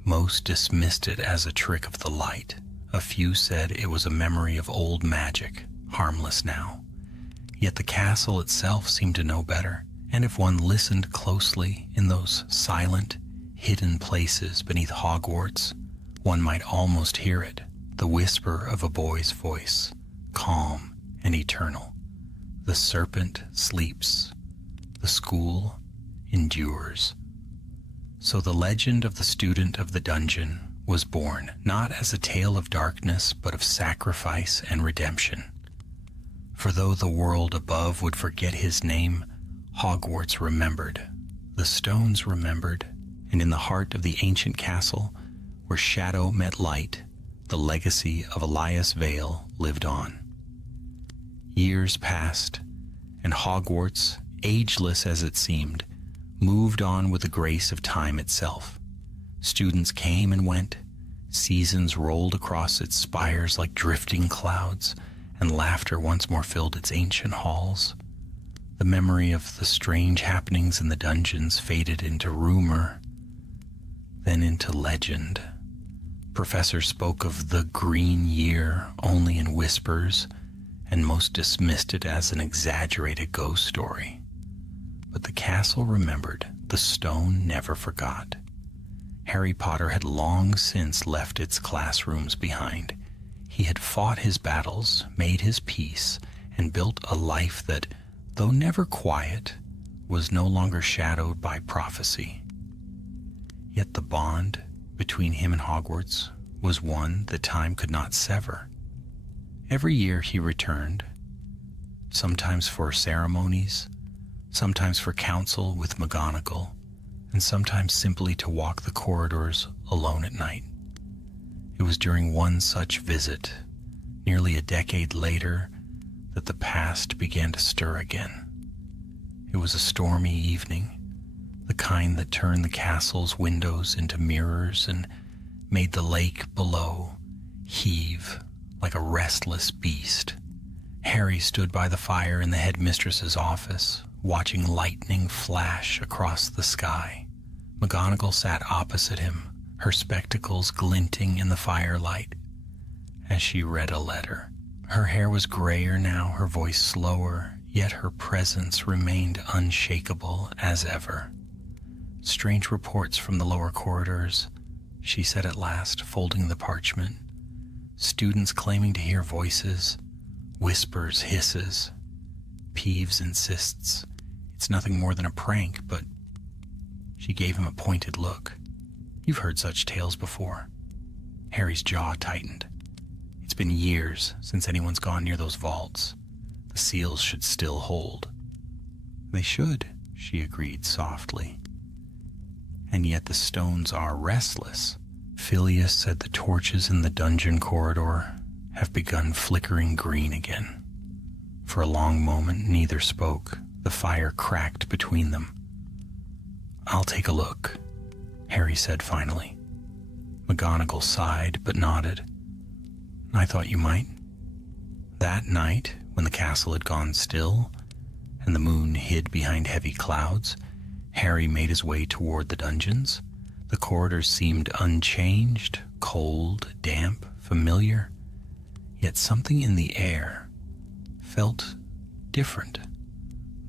Most dismissed it as a trick of the light. A few said it was a memory of old magic, harmless now. Yet the castle itself seemed to know better, and if one listened closely in those silent, hidden places beneath Hogwarts, one might almost hear it, the whisper of a boy's voice, calm and eternal. The serpent sleeps. The school endures. So the legend of the student of the dungeon was born, not as a tale of darkness, but of sacrifice and redemption. For though the world above would forget his name, Hogwarts remembered. The stones remembered, and in the heart of the ancient castle, where shadow met light, the legacy of Elias Vale lived on. Years passed, and Hogwarts, ageless as it seemed, moved on with the grace of time itself. Students came and went, seasons rolled across its spires like drifting clouds, and laughter once more filled its ancient halls. The memory of the strange happenings in the dungeons faded into rumor, then into legend. Professors spoke of the Green Year only in whispers, and most dismissed it as an exaggerated ghost story. But the castle remembered, the stone never forgot. Harry Potter had long since left its classrooms behind. He had fought his battles, made his peace, and built a life that, though never quiet, was no longer shadowed by prophecy. Yet the bond between him and Hogwarts was one that time could not sever. Every year he returned, sometimes for ceremonies, sometimes for counsel with McGonagall, and sometimes simply to walk the corridors alone at night. It was during one such visit, nearly a decade later, that the past began to stir again. It was a stormy evening, the kind that turned the castle's windows into mirrors and made the lake below heave like a restless beast. Harry stood by the fire in the headmistress's office, watching lightning flash across the sky. McGonagall sat opposite him, her spectacles glinting in the firelight, as she read a letter. Her hair was grayer now, her voice slower, yet her presence remained unshakable as ever. "Strange reports from the lower corridors," she said at last, folding the parchment. "Students claiming to hear voices, whispers, hisses. Peeves insists it's nothing more than a prank, but..." She gave him a pointed look. You've heard such tales before. Harry's jaw tightened. It's been years since anyone's gone near those vaults. The seals should still hold. They should, she agreed softly. And yet the stones are restless. Phileas said the torches in the dungeon corridor have begun flickering green again. For a long moment, neither spoke. The fire cracked between them. I'll take a look, Harry said finally. McGonagall sighed but nodded. I thought you might. That night, when the castle had gone still and the moon hid behind heavy clouds, Harry made his way toward the dungeons. The corridors seemed unchanged, cold, damp, familiar, yet something in the air felt different.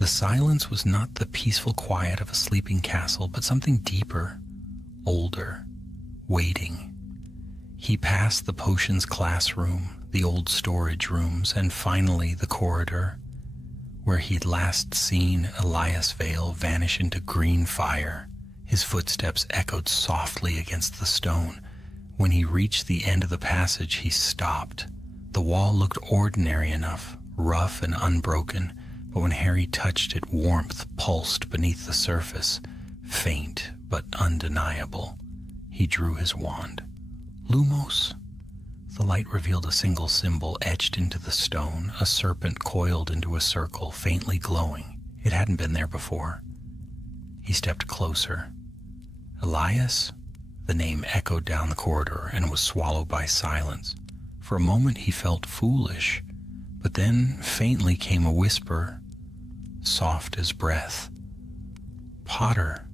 The silence was not the peaceful quiet of a sleeping castle, but something deeper, older, waiting. He passed the potions classroom, the old storage rooms, and finally the corridor where he'd last seen Elias Vale vanish into green fire. His footsteps echoed softly against the stone. When he reached the end of the passage, he stopped. The wall looked ordinary enough, rough and unbroken, but when Harry touched it, warmth pulsed beneath the surface, faint but undeniable. He drew his wand. Lumos? The light revealed a single symbol etched into the stone, a serpent coiled into a circle, faintly glowing. It hadn't been there before. He stepped closer. Elias? The name echoed down the corridor and was swallowed by silence. For a moment he felt foolish, but then faintly came a whisper, soft as breath. Potter.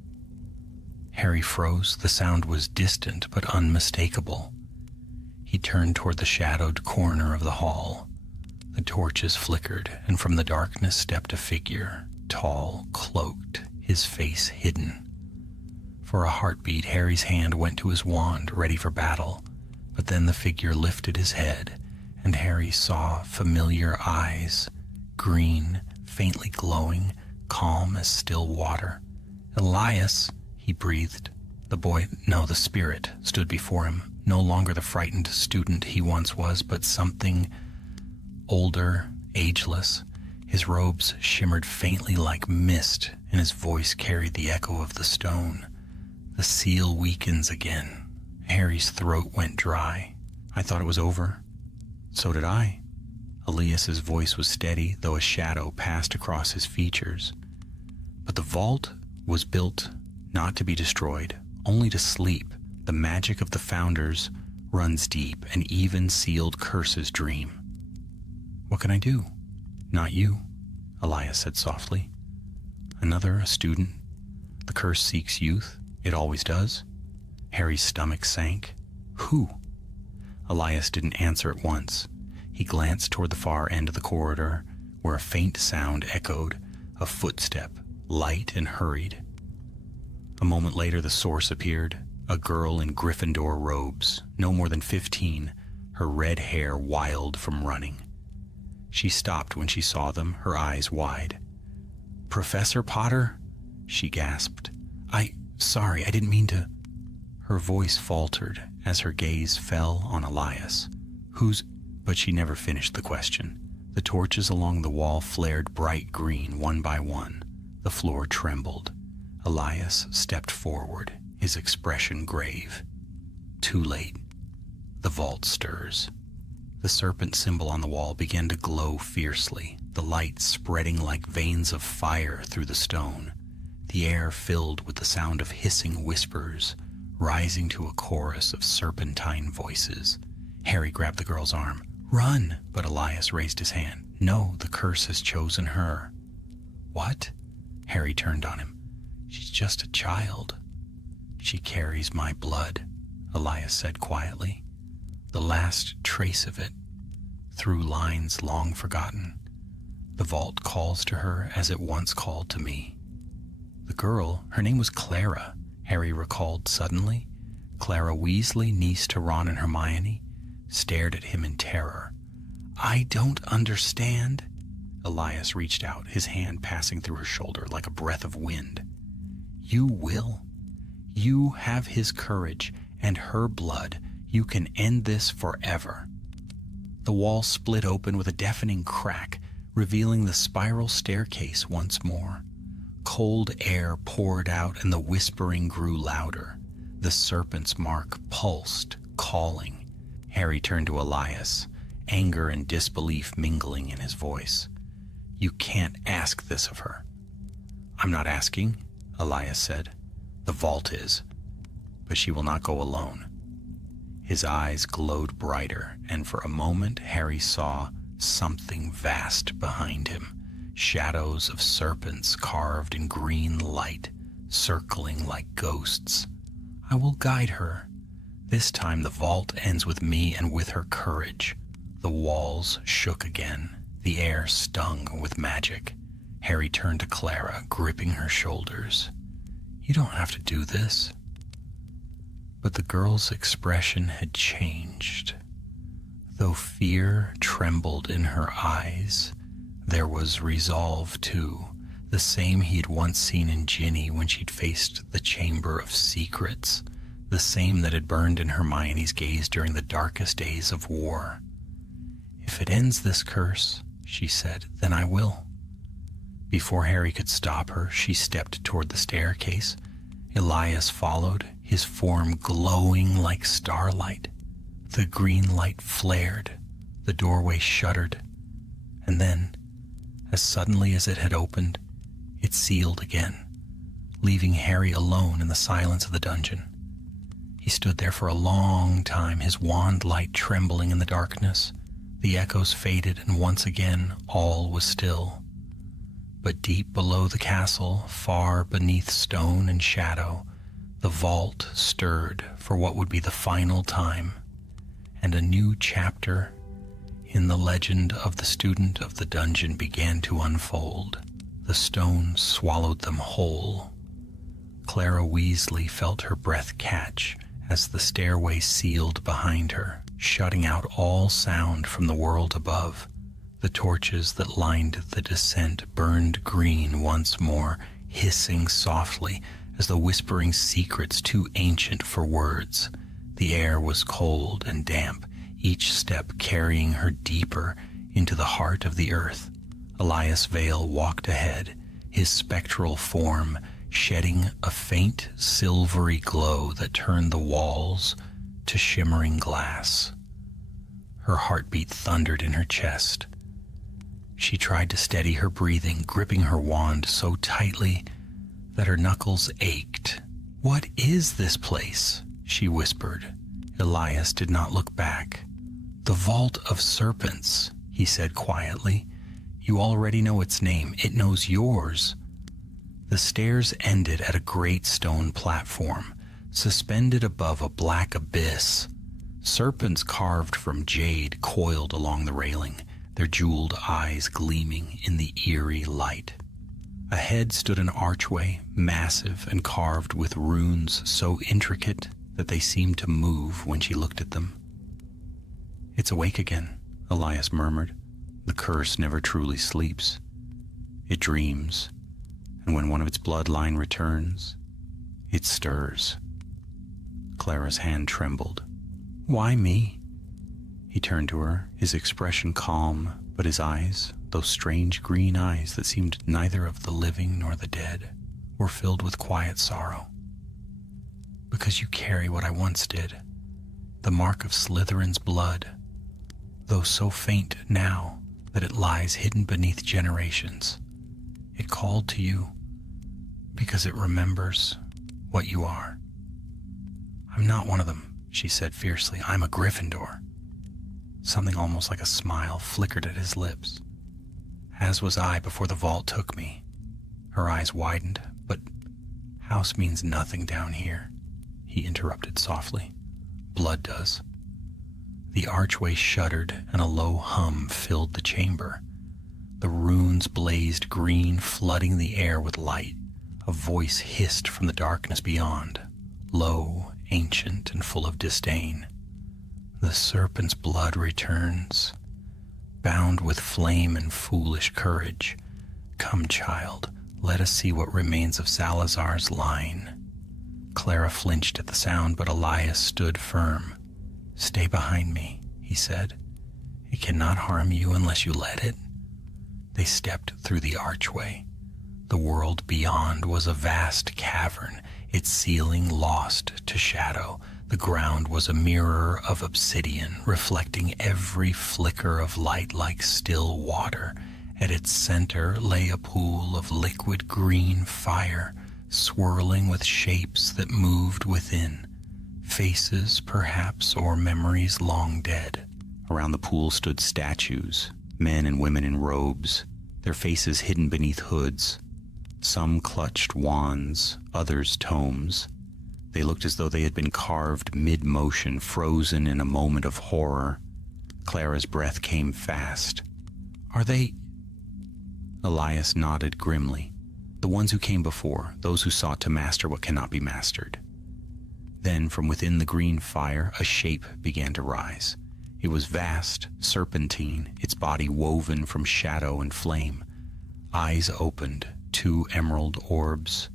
Harry froze. The sound was distant but unmistakable. He turned toward the shadowed corner of the hall. The torches flickered, and from the darkness stepped a figure, tall, cloaked, his face hidden. For a heartbeat, Harry's hand went to his wand, ready for battle, but then the figure lifted his head, and Harry saw familiar eyes, green, faintly glowing, calm as still water. Elias, he breathed. The spirit stood before him, no longer the frightened student he once was, but something older, ageless. His robes shimmered faintly like mist, and his voice carried the echo of the stone. The seal weakens again. Harry's throat went dry. I thought it was over. So did I. Elias's voice was steady, though a shadow passed across his features. But the vault was built not to be destroyed, only to sleep. The magic of the founders runs deep, and even sealed curses dream. What can I do? Not you, Elias said softly. A student. The curse seeks youth. It always does. Harry's stomach sank. Who? Elias didn't answer at once. He glanced toward the far end of the corridor, where a faint sound echoed, a footstep, light and hurried. A moment later, the source appeared, a girl in Gryffindor robes, no more than 15, her red hair wild from running. She stopped when she saw them, her eyes wide. Professor Potter? She gasped. Sorry, I didn't mean to. Her voice faltered as her gaze fell on Elias. But she never finished the question. The torches along the wall flared bright green one by one. The floor trembled. Elias stepped forward, his expression grave. Too late. The vault stirs. The serpent symbol on the wall began to glow fiercely, the light spreading like veins of fire through the stone. The air filled with the sound of hissing whispers, rising to a chorus of serpentine voices. Harry grabbed the girl's arm. Run! But Elias raised his hand. No, the curse has chosen her. What? Harry turned on him. She's just a child. She carries my blood, Elias said quietly. The last trace of it, through lines long forgotten. The vault calls to her as it once called to me. The girl, her name was Clara, Harry recalled suddenly. Clara Weasley, niece to Ron and Hermione, stared at him in terror. I don't understand. Elias reached out, his hand passing through her shoulder like a breath of wind. You will, You have his courage and her blood. You can end this forever. The wall split open with a deafening crack, revealing the spiral staircase once more. Cold air poured out and the whispering grew louder. The serpent's mark pulsed, calling. Harry turned to Elias, anger and disbelief mingling in his voice. You can't ask this of her. I'm not asking, Elias said. The vault is, but she will not go alone. His eyes glowed brighter, and for a moment Harry saw something vast behind him, shadows of serpents carved in green light, circling like ghosts. I will guide her. This time the vault ends with me and with her courage. The walls shook again. The air stung with magic. Harry turned to Clara, gripping her shoulders. You don't have to do this. But the girl's expression had changed. Though fear trembled in her eyes, there was resolve too, the same he'd once seen in Ginny when she'd faced the Chamber of Secrets, the same that had burned in Hermione's gaze during the darkest days of war. If it ends this curse, she said, then I will. Before Harry could stop her, she stepped toward the staircase. Elias followed, his form glowing like starlight. The green light flared, the doorway shuddered, and then, as suddenly as it had opened, it sealed again, leaving Harry alone in the silence of the dungeon. He stood there for a long time, his wand light trembling in the darkness. The echoes faded, and once again all was still. But deep below the castle, far beneath stone and shadow, the vault stirred for what would be the final time, and a new chapter in the legend of the student of the dungeon began to unfold. The stone swallowed them whole. Clara Weasley felt her breath catch as the stairway sealed behind her, shutting out all sound from the world above. The torches that lined the descent burned green once more, hissing softly as the whispering secrets too ancient for words. The air was cold and damp, each step carrying her deeper into the heart of the earth. Elias Vale walked ahead, his spectral form shedding a faint silvery glow that turned the walls to shimmering glass. Her heartbeat thundered in her chest. She tried to steady her breathing, gripping her wand so tightly that her knuckles ached. What is this place? She whispered. Elias did not look back. The Vault of Serpents, he said quietly. You already know its name. It knows yours. The stairs ended at a great stone platform, suspended above a black abyss. Serpents carved from jade coiled along the railing, their jeweled eyes gleaming in the eerie light. Ahead stood an archway, massive and carved with runes so intricate that they seemed to move when she looked at them. It's awake again, Elias murmured. The curse never truly sleeps. It dreams, and when one of its bloodline returns, it stirs. Clara's hand trembled. Why me? He turned to her, his expression calm, but his eyes, those strange green eyes that seemed neither of the living nor the dead, were filled with quiet sorrow. Because you carry what I once did, the mark of Slytherin's blood, though so faint now that it lies hidden beneath generations. It called to you because it remembers what you are. I'm not one of them, she said fiercely. I'm a Gryffindor. Something almost like a smile flickered at his lips. As was I before the vault took me. Her eyes widened. But house means nothing down here, he interrupted softly. Blood does. The archway shuddered and a low hum filled the chamber. The runes blazed green, flooding the air with light. A voice hissed from the darkness beyond, low, ancient, and full of disdain. The serpent's blood returns, bound with flame and foolish courage. Come, child, let us see what remains of Salazar's line. Clara flinched at the sound, but Elias stood firm. "Stay behind me," he said. "It cannot harm you unless you let it." They stepped through the archway. The world beyond was a vast cavern, its ceiling lost to shadow. The ground was a mirror of obsidian, reflecting every flicker of light like still water. At its center lay a pool of liquid green fire, swirling with shapes that moved within. Faces, perhaps, or memories long dead. Around the pool stood statues, men and women in robes, their faces hidden beneath hoods. Some clutched wands, others tomes. They looked as though they had been carved mid-motion, frozen in a moment of horror. Clara's breath came fast. "Are they—" Elias nodded grimly. "The ones who came before, those who sought to master what cannot be mastered." Then, from within the green fire, a shape began to rise. It was vast, serpentine, its body woven from shadow and flame. Eyes opened, 2 emerald orbs,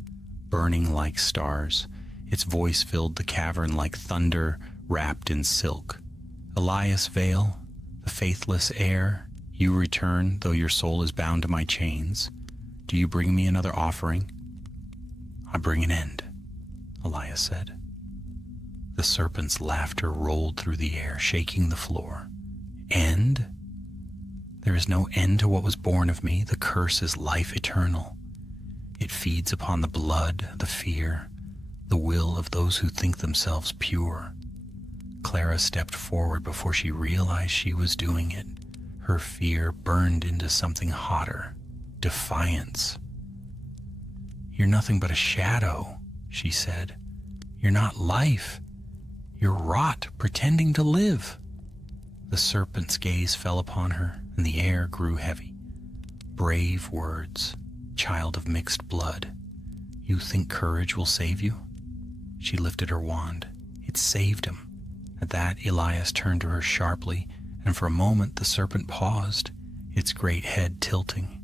burning like stars. Its voice filled the cavern like thunder wrapped in silk. "Elias Vale, the faithless heir, you return though your soul is bound to my chains. Do you bring me another offering?" "I bring an end," Elias said. The serpent's laughter rolled through the air, shaking the floor. "End? There is no end to what was born of me. The curse is life eternal. It feeds upon the blood, the fear, the will of those who think themselves pure." Clara stepped forward before she realized she was doing it. Her fear burned into something hotter, defiance. "You're nothing but a shadow," she said. "You're not life. You're rot, pretending to live." The serpent's gaze fell upon her, and the air grew heavy. "Brave words, child of mixed blood. You think courage will save you?" She lifted her wand. It saved him. At that, Elias turned to her sharply, and for a moment the serpent paused, its great head tilting.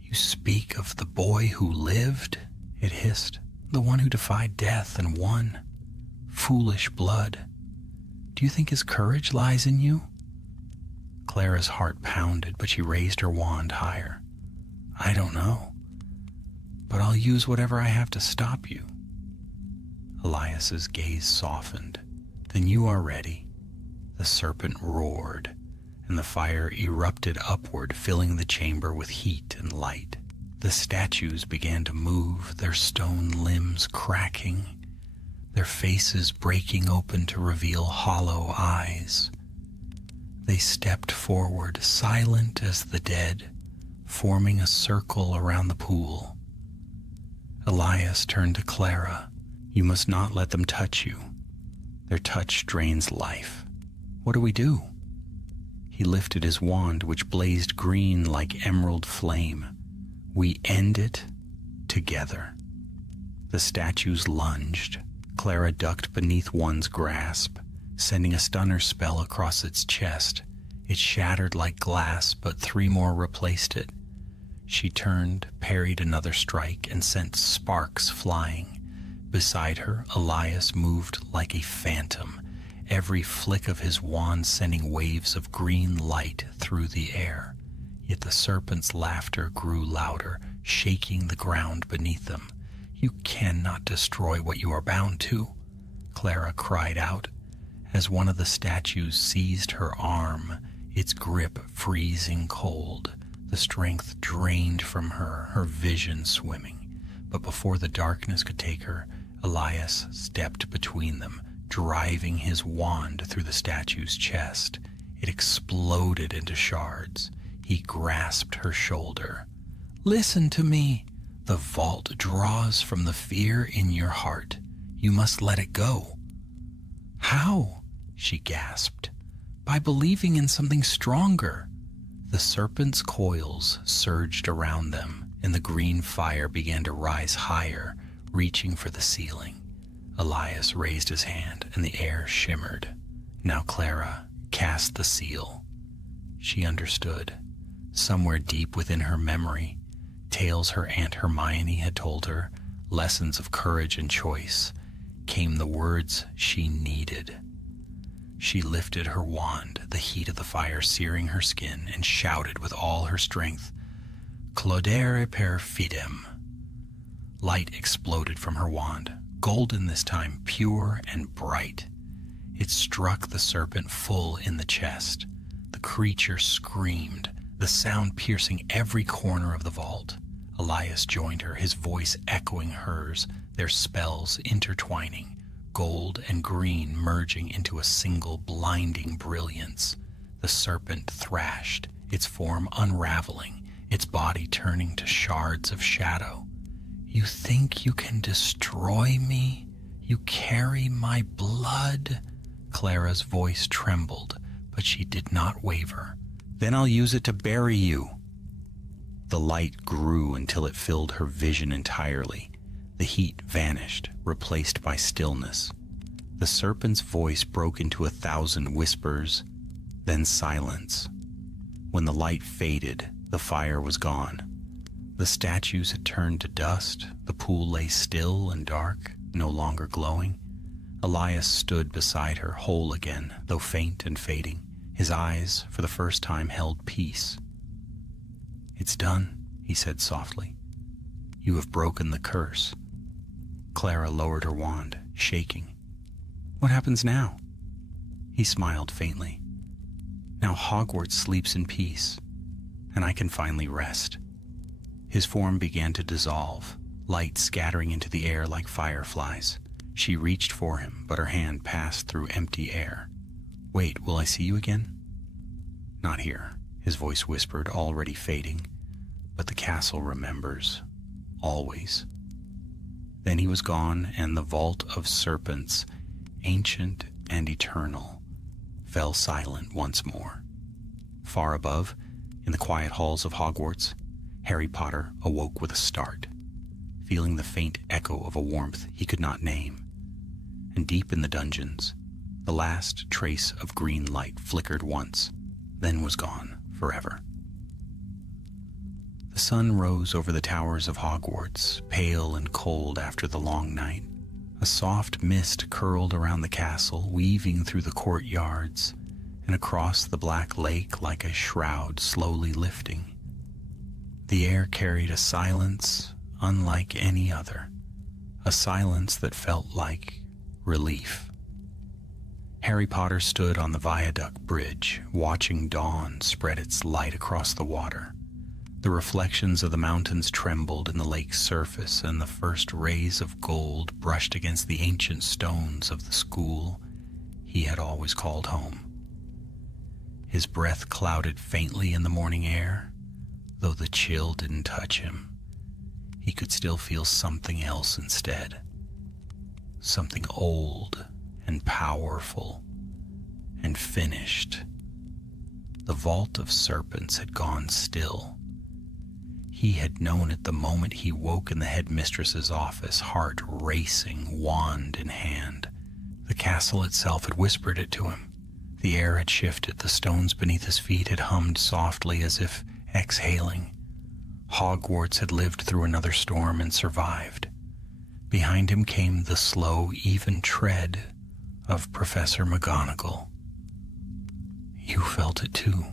"You speak of the boy who lived?" it hissed. "The one who defied death and won. Foolish blood. Do you think his courage lies in you?" Clara's heart pounded, but she raised her wand higher. "I don't know, but I'll use whatever I have to stop you." Elias's gaze softened. "Then you are ready." The serpent roared, and the fire erupted upward, filling the chamber with heat and light. The statues began to move, their stone limbs cracking, their faces breaking open to reveal hollow eyes. They stepped forward, silent as the dead, forming a circle around the pool. Elias turned to Clara. "You must not let them touch you. Their touch drains life. What do we do?" He lifted his wand, which blazed green like emerald flame. "We end it together." The statues lunged. Clara ducked beneath one's grasp, sending a stunner spell across its chest. It shattered like glass, but 3 more replaced it. She turned, parried another strike, and sent sparks flying. Beside her, Elias moved like a phantom, every flick of his wand sending waves of green light through the air. Yet the serpent's laughter grew louder, shaking the ground beneath them. "You cannot destroy what you are bound to," Clara cried out, as one of the statues seized her arm, its grip freezing cold. The strength drained from her, her vision swimming. But before the darkness could take her, Elias stepped between them, driving his wand through the statue's chest. It exploded into shards. He grasped her shoulder. "Listen to me. The vault draws from the fear in your heart. You must let it go." "How?" she gasped. "By believing in something stronger." The serpent's coils surged around them, and the green fire began to rise higher, reaching for the ceiling. Elias raised his hand, and the air shimmered. Now Clara cast the seal. She understood. Somewhere deep within her memory, tales her Aunt Hermione had told her, lessons of courage and choice, came the words she needed. She lifted her wand, the heat of the fire searing her skin, and shouted with all her strength, "Claudere per fidem." Light exploded from her wand, golden this time, pure and bright. It struck the serpent full in the chest. The creature screamed, the sound piercing every corner of the vault. Elias joined her, his voice echoing hers, their spells intertwining, gold and green merging into a single blinding brilliance. The serpent thrashed, its form unraveling, its body turning to shards of shadow. "You think you can destroy me? You carry my blood?" Clara's voice trembled, but she did not waver. "Then I'll use it to bury you." The light grew until it filled her vision entirely. The heat vanished, replaced by stillness. The serpent's voice broke into 1,000 whispers, then silence. When the light faded, the fire was gone. The statues had turned to dust. The pool lay still and dark, no longer glowing. Elias stood beside her, whole again, though faint and fading. His eyes, for the first time, held peace. "It's done," he said softly. "You have broken the curse." Clara lowered her wand, shaking. "What happens now?" He smiled faintly. "Now Hogwarts sleeps in peace, and I can finally rest." His form began to dissolve, light scattering into the air like fireflies. She reached for him, but her hand passed through empty air. "Wait, will I see you again?" "Not here," his voice whispered, already fading. "But the castle remembers. Always." Then he was gone, and the vault of serpents, ancient and eternal, fell silent once more. Far above, in the quiet halls of Hogwarts, Harry Potter awoke with a start, feeling the faint echo of a warmth he could not name. And deep in the dungeons, the last trace of green light flickered once, then was gone forever. The sun rose over the towers of Hogwarts, pale and cold after the long night. A soft mist curled around the castle, weaving through the courtyards and across the black lake like a shroud slowly lifting. The air carried a silence unlike any other, a silence that felt like relief. Harry Potter stood on the viaduct bridge, watching dawn spread its light across the water. The reflections of the mountains trembled in the lake's surface, and the first rays of gold brushed against the ancient stones of the school he had always called home. His breath clouded faintly in the morning air, though the chill didn't touch him. He could still feel something else instead. Something old and powerful and finished. The vault of serpents had gone still. He had known it the moment he woke in the headmistress's office, heart racing, wand in hand. The castle itself had whispered it to him. The air had shifted, the stones beneath his feet had hummed softly as if exhaling. Hogwarts had lived through another storm and survived. Behind him came the slow, even tread of Professor McGonagall. "You felt it too,"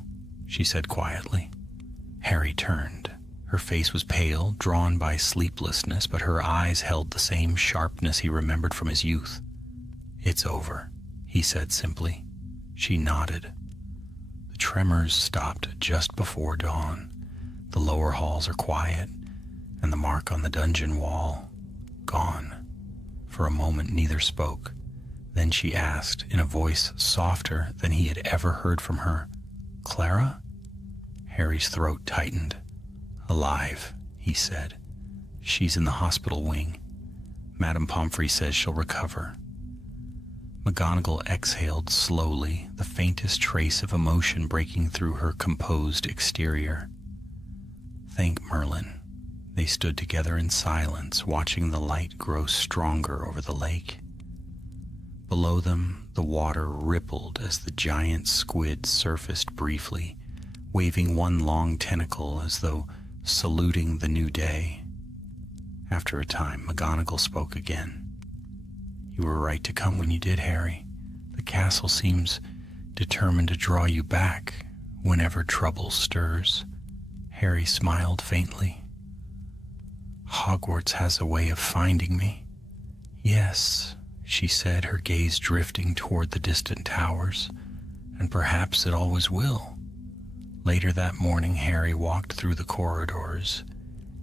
she said quietly. Harry turned. Her face was pale, drawn by sleeplessness, but her eyes held the same sharpness he remembered from his youth. "It's over," he said simply. She nodded. The tremors stopped just before dawn. The lower halls are quiet, and the mark on the dungeon wall gone. For a moment neither spoke. Then she asked, in a voice softer than he had ever heard from her, "Clara?" Harry's throat tightened. "Alive," he said. "She's in the hospital wing. Madame Pomfrey says she'll recover." McGonagall exhaled slowly, the faintest trace of emotion breaking through her composed exterior. "Thank Merlin." They stood together in silence, watching the light grow stronger over the lake. Below them, the water rippled as the giant squid surfaced briefly, waving one long tentacle as though saluting the new day. After a time, McGonagall spoke again. "You were right to come when you did, Harry. The castle seems determined to draw you back whenever trouble stirs." Harry smiled faintly. "Hogwarts has a way of finding me." "Yes," she said, her gaze drifting toward the distant towers, "and perhaps it always will." Later that morning, Harry walked through the corridors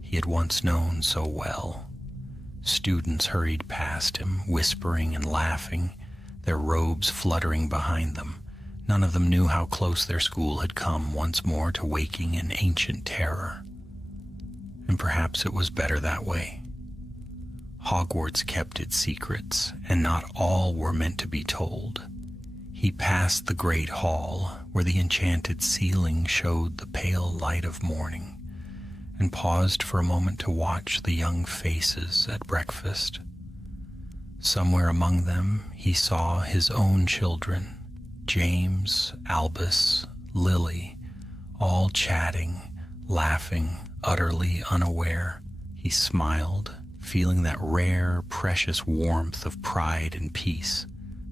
he had once known so well. Students hurried past him, whispering and laughing, their robes fluttering behind them. None of them knew how close their school had come once more to waking in ancient terror. And perhaps it was better that way. Hogwarts kept its secrets, and not all were meant to be told. He passed the great hall, where the enchanted ceiling showed the pale light of morning, and paused for a moment to watch the young faces at breakfast. Somewhere among them he saw his own children, James, Albus, Lily, all chatting, laughing, utterly unaware. He smiled, feeling that rare, precious warmth of pride and peace.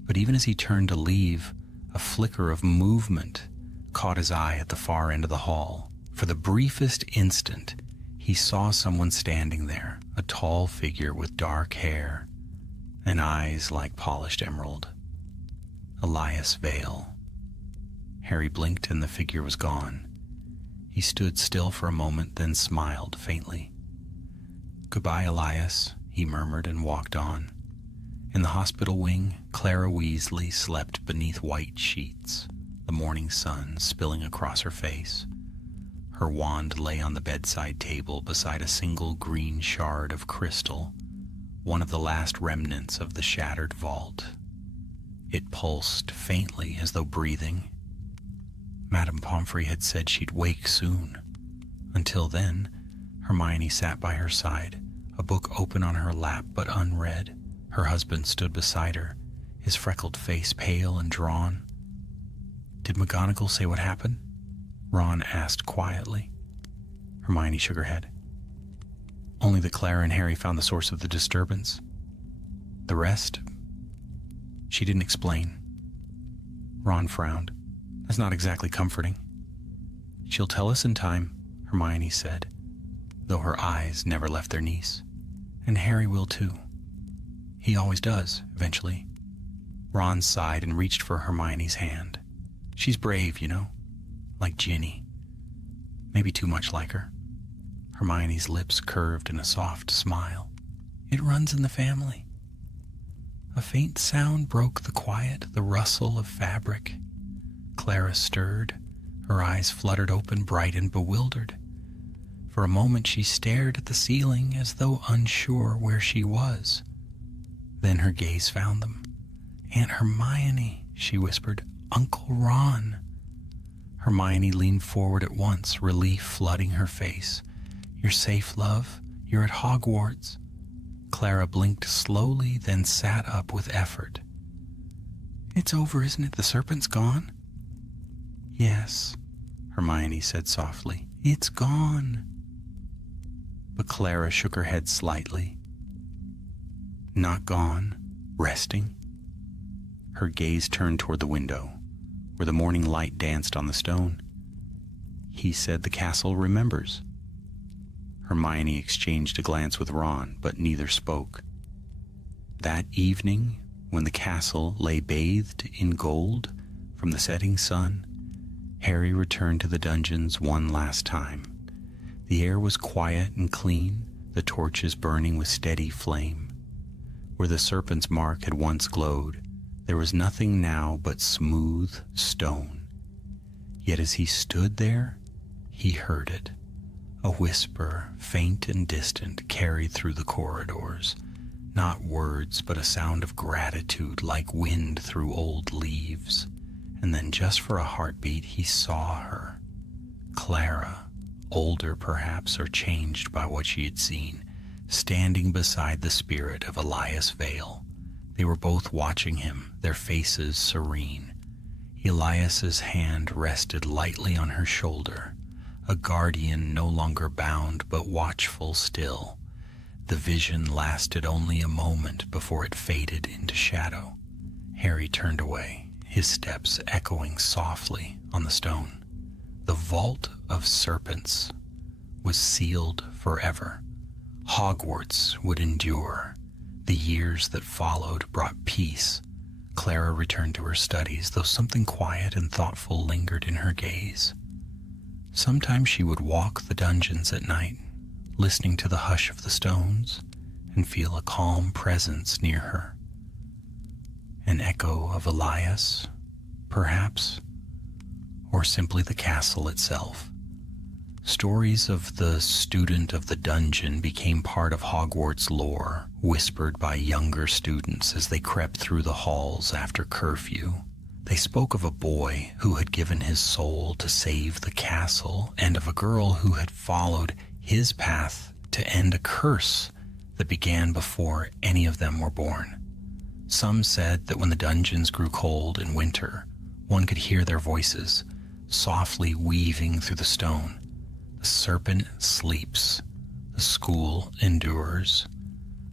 But even as he turned to leave, a flicker of movement caught his eye at the far end of the hall. For the briefest instant, he saw someone standing there, a tall figure with dark hair and eyes like polished emerald. Elias Vale. Harry blinked and the figure was gone. He stood still for a moment, then smiled faintly. "Goodbye, Elias," he murmured and walked on. In the hospital wing, Clara Weasley slept beneath white sheets, the morning sun spilling across her face. Her wand lay on the bedside table beside a single green shard of crystal, one of the last remnants of the shattered vault. It pulsed faintly as though breathing. Madame Pomfrey had said she'd wake soon. Until then, Hermione sat by her side, a book open on her lap but unread. Her husband stood beside her, his freckled face pale and drawn. "Did McGonagall say what happened?" Ron asked quietly. Hermione shook her head. "Only that Clara and Harry found the source of the disturbance. The rest?" She didn't explain. Ron frowned. "That's not exactly comforting." "She'll tell us in time," Hermione said, though her eyes never left their niece. "And Harry will too. He always does, eventually." Ron sighed and reached for Hermione's hand. "She's brave, you know, like Ginny. Maybe too much like her." Hermione's lips curved in a soft smile. "It runs in the family." A faint sound broke the quiet, the rustle of fabric. Clara stirred. Her eyes fluttered open, bright and bewildered. For a moment she stared at the ceiling as though unsure where she was. Then her gaze found them. "Aunt Hermione," she whispered. "Uncle Ron." Hermione leaned forward at once, relief flooding her face. "You're safe, love. You're at Hogwarts." Clara blinked slowly, then sat up with effort. "It's over, isn't it? The serpent's gone?" "Yes," Hermione said softly. "It's gone." But Clara shook her head slightly. "Not gone. Resting." Her gaze turned toward the window, where the morning light danced on the stone. "He said the castle remembers." Hermione exchanged a glance with Ron, but neither spoke. That evening, when the castle lay bathed in gold from the setting sun, Harry returned to the dungeons one last time. The air was quiet and clean, the torches burning with steady flame. Where the serpent's mark had once glowed, there was nothing now but smooth stone. Yet as he stood there, he heard it. A whisper, faint and distant, carried through the corridors. Not words, but a sound of gratitude like wind through old leaves. And then just for a heartbeat, he saw her. Clara, older perhaps or changed by what she had seen, standing beside the spirit of Elias Vale. They were both watching him, their faces serene. Elias's hand rested lightly on her shoulder, a guardian no longer bound but watchful still. The vision lasted only a moment before it faded into shadow. Harry turned away, his steps echoing softly on the stone. The Vault of Serpents was sealed forever. Hogwarts would endure. The years that followed brought peace. Clara returned to her studies, though something quiet and thoughtful lingered in her gaze. Sometimes she would walk the dungeons at night, listening to the hush of the stones, and feel a calm presence near her. An echo of Elias, perhaps, or simply the castle itself. Stories of the student of the dungeon became part of Hogwarts lore, whispered by younger students as they crept through the halls after curfew. They spoke of a boy who had given his soul to save the castle, and of a girl who had followed his path to end a curse that began before any of them were born. Some said that when the dungeons grew cold in winter, one could hear their voices, softly weaving through the stone. The serpent sleeps, the school endures.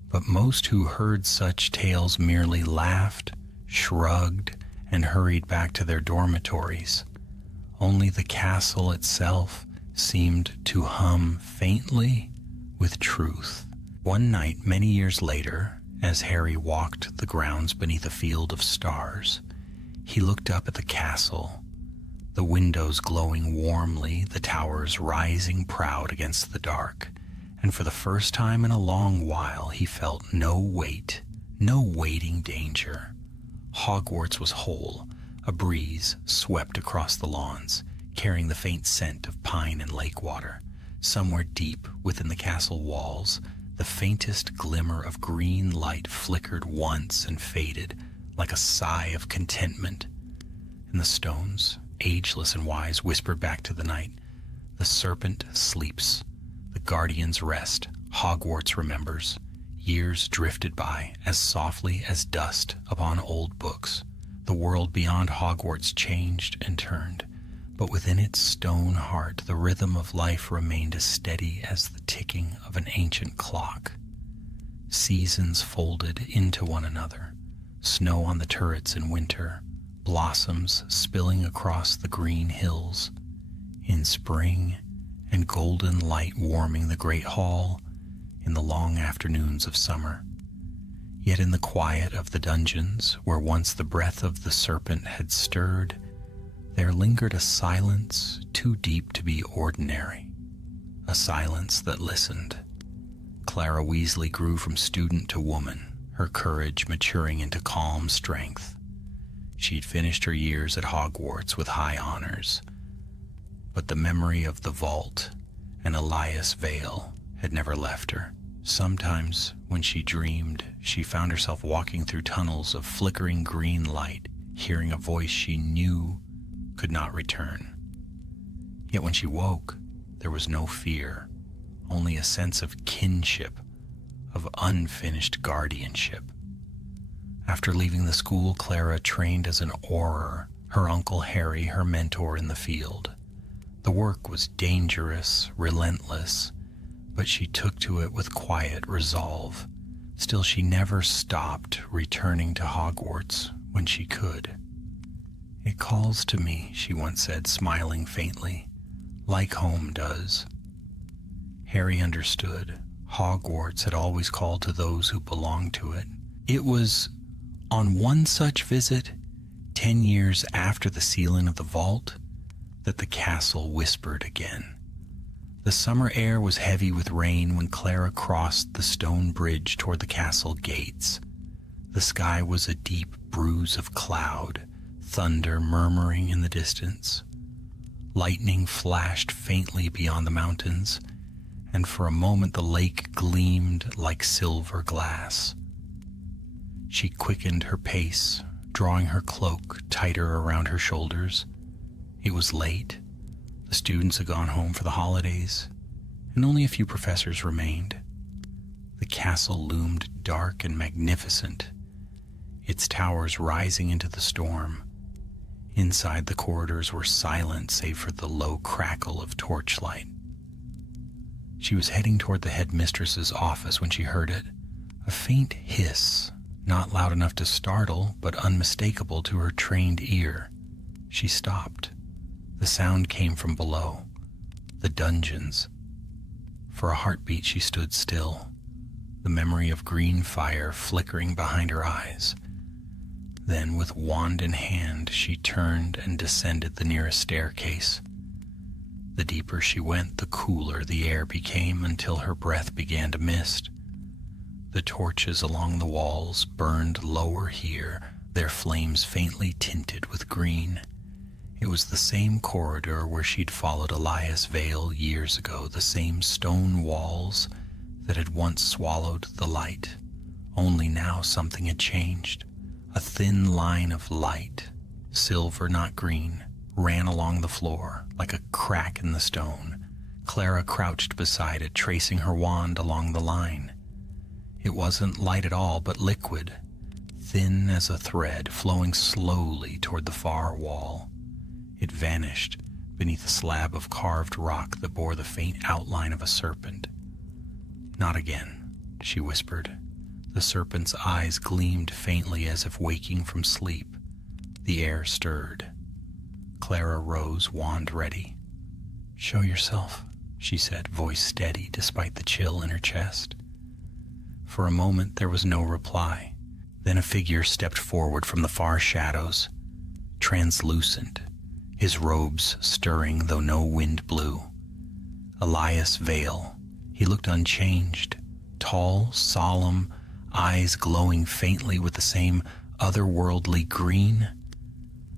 But most who heard such tales merely laughed, shrugged, and hurried back to their dormitories. Only the castle itself seemed to hum faintly with truth. One night, many years later, as Harry walked the grounds beneath a field of stars, he looked up at the castle, the windows glowing warmly, the towers rising proud against the dark, and for the first time in a long while he felt no weight, no waiting danger. Hogwarts was whole. A breeze swept across the lawns, carrying the faint scent of pine and lake water. Somewhere deep within the castle walls, the faintest glimmer of green light flickered once and faded like a sigh of contentment. And the stones, ageless and wise, whispered back to the night, "The serpent sleeps, the guardians rest, Hogwarts remembers." Years drifted by as softly as dust upon old books. The world beyond Hogwarts changed and turned, but within its stone heart the rhythm of life remained as steady as the ticking of an ancient clock. Seasons folded into one another, snow on the turrets in winter, blossoms spilling across the green hills in spring, and golden light warming the great hall in the long afternoons of summer. Yet in the quiet of the dungeons, where once the breath of the serpent had stirred, there lingered a silence too deep to be ordinary, a silence that listened. Clara Weasley grew from student to woman, her courage maturing into calm strength. She'd finished her years at Hogwarts with high honors, but the memory of the vault and Elias Vale had never left her. Sometimes, when she dreamed, she found herself walking through tunnels of flickering green light, hearing a voice she knew could not return. Yet when she woke, there was no fear, only a sense of kinship, of unfinished guardianship. After leaving the school, Clara trained as an Auror, her uncle Harry her mentor in the field. The work was dangerous, relentless, but she took to it with quiet resolve. Still, she never stopped returning to Hogwarts when she could. "It calls to me," she once said, smiling faintly, "like home does." Harry understood. Hogwarts had always called to those who belonged to it. It was on one such visit, 10 years after the sealing of the vault, that the castle whispered again. The summer air was heavy with rain when Clara crossed the stone bridge toward the castle gates. The sky was a deep bruise of cloud, thunder murmuring in the distance. Lightning flashed faintly beyond the mountains, and for a moment the lake gleamed like silver glass. She quickened her pace, drawing her cloak tighter around her shoulders. It was late. The students had gone home for the holidays, and only a few professors remained. The castle loomed dark and magnificent, its towers rising into the storm. Inside, the corridors were silent save for the low crackle of torchlight. She was heading toward the headmistress's office when she heard it. A faint hiss, not loud enough to startle, but unmistakable to her trained ear. She stopped. The sound came from below, the dungeons. For a heartbeat, she stood still, the memory of green fire flickering behind her eyes. Then, with wand in hand, she turned and descended the nearest staircase. The deeper she went, the cooler the air became until her breath began to mist. The torches along the walls burned lower here, their flames faintly tinted with green. It was the same corridor where she'd followed Elias Vale years ago, the same stone walls that had once swallowed the light. Only now something had changed. A thin line of light, silver not green, ran along the floor like a crack in the stone. Clara crouched beside it, tracing her wand along the line. It wasn't light at all, but liquid, thin as a thread, flowing slowly toward the far wall. It vanished beneath a slab of carved rock that bore the faint outline of a serpent. "Not again," she whispered. The serpent's eyes gleamed faintly as if waking from sleep. The air stirred. Clara rose, wand ready. "Show yourself," she said, voice steady despite the chill in her chest. For a moment there was no reply. Then a figure stepped forward from the far shadows, translucent, his robes stirring though no wind blew. Elias Vale. He looked unchanged, tall, solemn, eyes glowing faintly with the same otherworldly green.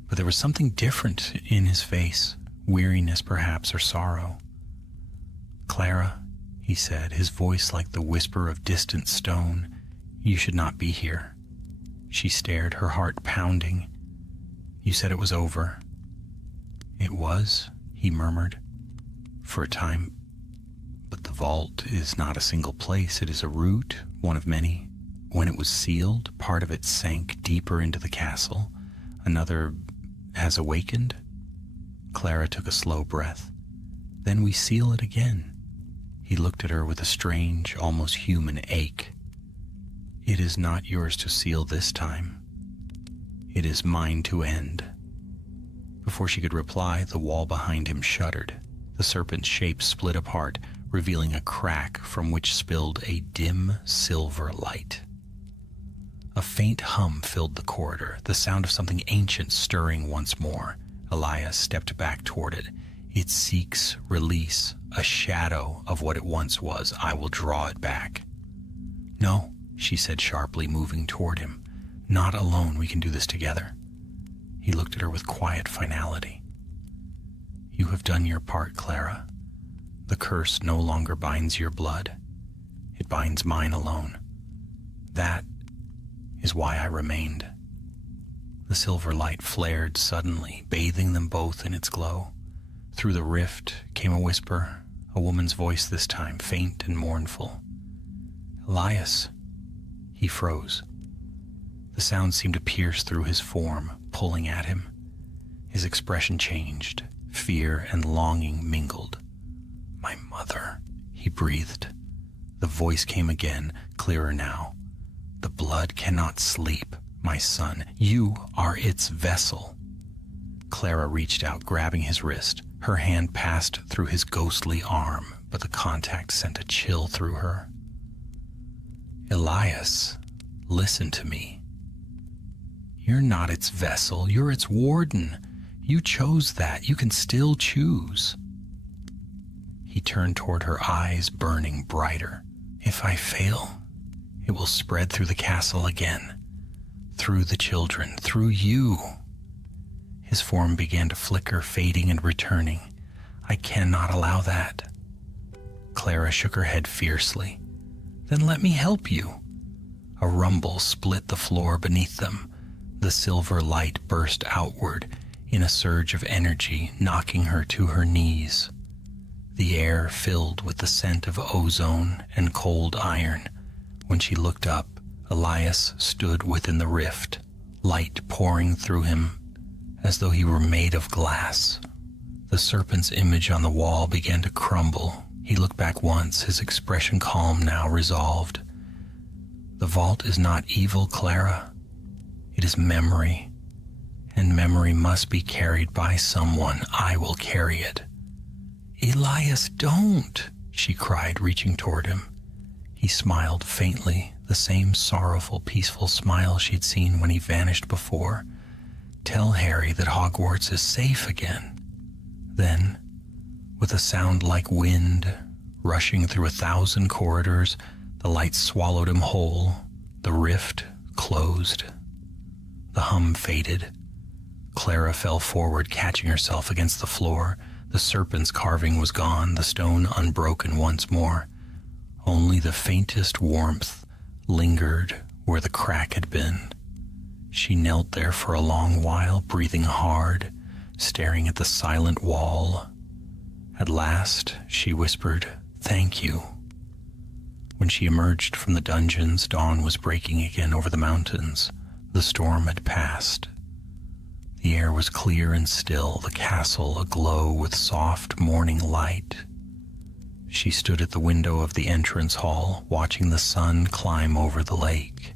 But there was something different in his face, weariness perhaps, or sorrow. "Clara," he said, his voice like the whisper of distant stone, "you should not be here." She stared, her heart pounding. "You said it was over." "It was," he murmured, "for a time. But the vault is not a single place. It is a route, one of many. When it was sealed, part of it sank deeper into the castle. Another has awakened." Clara took a slow breath. "Then we seal it again." He looked at her with a strange, almost human ache. "It is not yours to seal this time. It is mine to end." Before she could reply, the wall behind him shuddered. The serpent's shape split apart, revealing a crack from which spilled a dim silver light. A faint hum filled the corridor, the sound of something ancient stirring once more. Elias stepped back toward it. "It seeks release, a shadow of what it once was. I will draw it back." "No," she said sharply, moving toward him. "Not alone. We can do this together." He looked at her with quiet finality. "You have done your part, Clara. The curse no longer binds your blood. It binds mine alone. That is why I remained." The silver light flared suddenly, bathing them both in its glow. Through the rift came a whisper, a woman's voice this time, faint and mournful. "Elias." He froze. The sound seemed to pierce through his form, pulling at him. His expression changed. Fear and longing mingled. "My mother," he breathed. The voice came again, clearer now. "The blood cannot sleep, my son. You are its vessel." Clara reached out, grabbing his wrist. Her hand passed through his ghostly arm, but the contact sent a chill through her. "Elias, listen to me. You're not its vessel. You're its warden. You chose that. You can still choose." He turned toward her, eyes burning brighter. "If I fail, it will spread through the castle again, through the children, through you." His form began to flicker, fading and returning. "I cannot allow that." Clara shook her head fiercely. "Then let me help you." A rumble split the floor beneath them. The silver light burst outward in a surge of energy, knocking her to her knees. The air filled with the scent of ozone and cold iron. When she looked up, Elias stood within the rift, light pouring through him as though he were made of glass. The serpent's image on the wall began to crumble. He looked back once, his expression calm, now resolved. The vault is not evil, Clara. It is memory, and memory must be carried by someone. I will carry it. Elias, don't, she cried, reaching toward him. He smiled faintly, the same sorrowful, peaceful smile she'd seen when he vanished before. Tell Harry that Hogwarts is safe again. Then, with a sound like wind rushing through 1,000 corridors, the light swallowed him whole. The rift closed. The hum faded. Clara fell forward, catching herself against the floor. The serpent's carving was gone, the stone unbroken once more. Only the faintest warmth lingered where the crack had been. She knelt there for a long while, breathing hard, staring at the silent wall. At last, she whispered, "Thank you." When she emerged from the dungeons, dawn was breaking again over the mountains. The storm had passed. The air was clear and still, the castle aglow with soft morning light. She stood at the window of the entrance hall, watching the sun climb over the lake.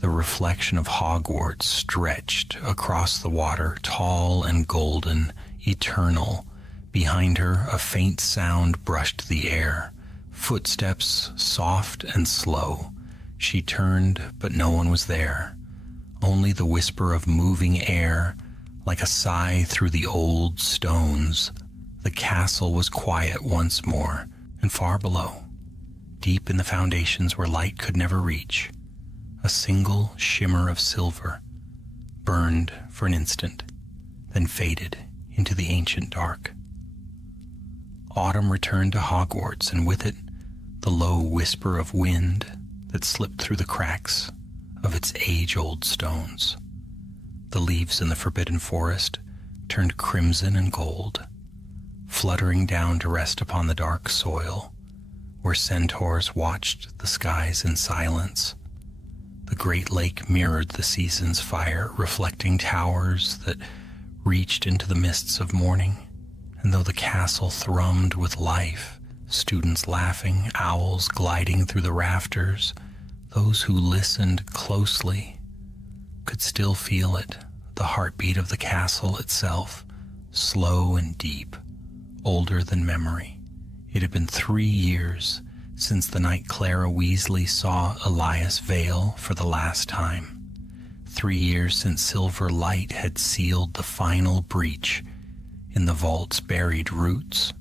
The reflection of Hogwarts stretched across the water, tall and golden, eternal. Behind her, a faint sound brushed the air. Footsteps, soft and slow. She turned, but no one was there. Only the whisper of moving air, like a sigh through the old stones. The castle was quiet once more, and far below, deep in the foundations where light could never reach, a single shimmer of silver burned for an instant, then faded into the ancient dark. Autumn returned to Hogwarts, and with it the low whisper of wind that slipped through the cracks of its age-old stones. The leaves in the Forbidden Forest turned crimson and gold, fluttering down to rest upon the dark soil, where centaurs watched the skies in silence. The great lake mirrored the season's fire, reflecting towers that reached into the mists of morning. And though the castle thrummed with life, students laughing, owls gliding through the rafters, those who listened closely could still feel it, the heartbeat of the castle itself, slow and deep, older than memory. It had been 3 years since the night Clara Weasley saw Elias Vale for the last time. 3 years since silver light had sealed the final breach in the vault's buried roots.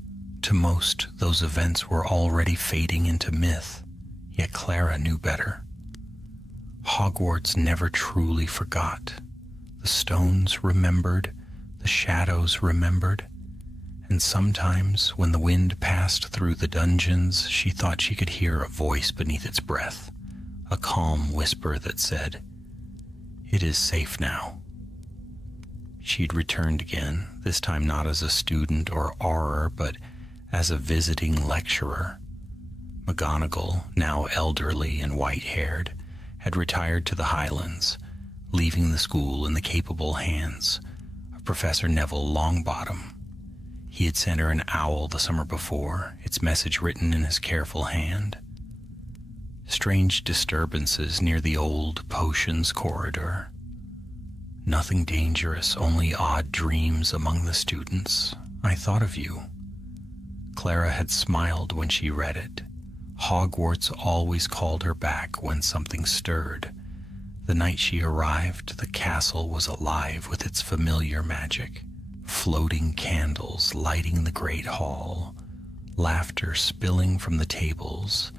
To most, those events were already fading into myth, yet Clara knew better. Hogwarts never truly forgot. The stones remembered, the shadows remembered, and sometimes when the wind passed through the dungeons, she thought she could hear a voice beneath its breath, a calm whisper that said, "It is safe now." She'd returned again, this time not as a student or auror, but as a visiting lecturer. McGonagall, now elderly and white-haired, had retired to the Highlands, leaving the school in the capable hands of Professor Neville Longbottom. He had sent her an owl the summer before, its message written in his careful hand. Strange disturbances near the old potions corridor. Nothing dangerous, only odd dreams among the students. I thought of you. Clara had smiled when she read it. Hogwarts always called her back when something stirred. The night she arrived, the castle was alive with its familiar magic. Floating candles lighting the great hall, laughter spilling from the tables,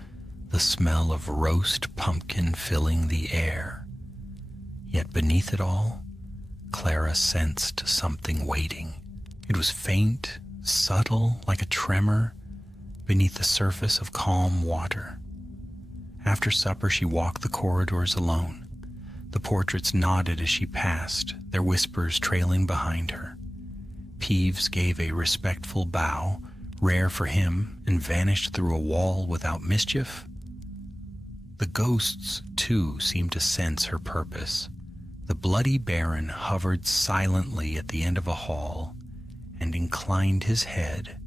the smell of roast pumpkin filling the air. Yet beneath it all, Clara sensed something waiting. It was faint, subtle, like a tremor beneath the surface of calm water. After supper, she walked the corridors alone. The portraits nodded as she passed, their whispers trailing behind her. Peeves gave a respectful bow, rare for him, and vanished through a wall without mischief. The ghosts, too, seemed to sense her purpose. The Bloody Baron hovered silently at the end of a hall and inclined his head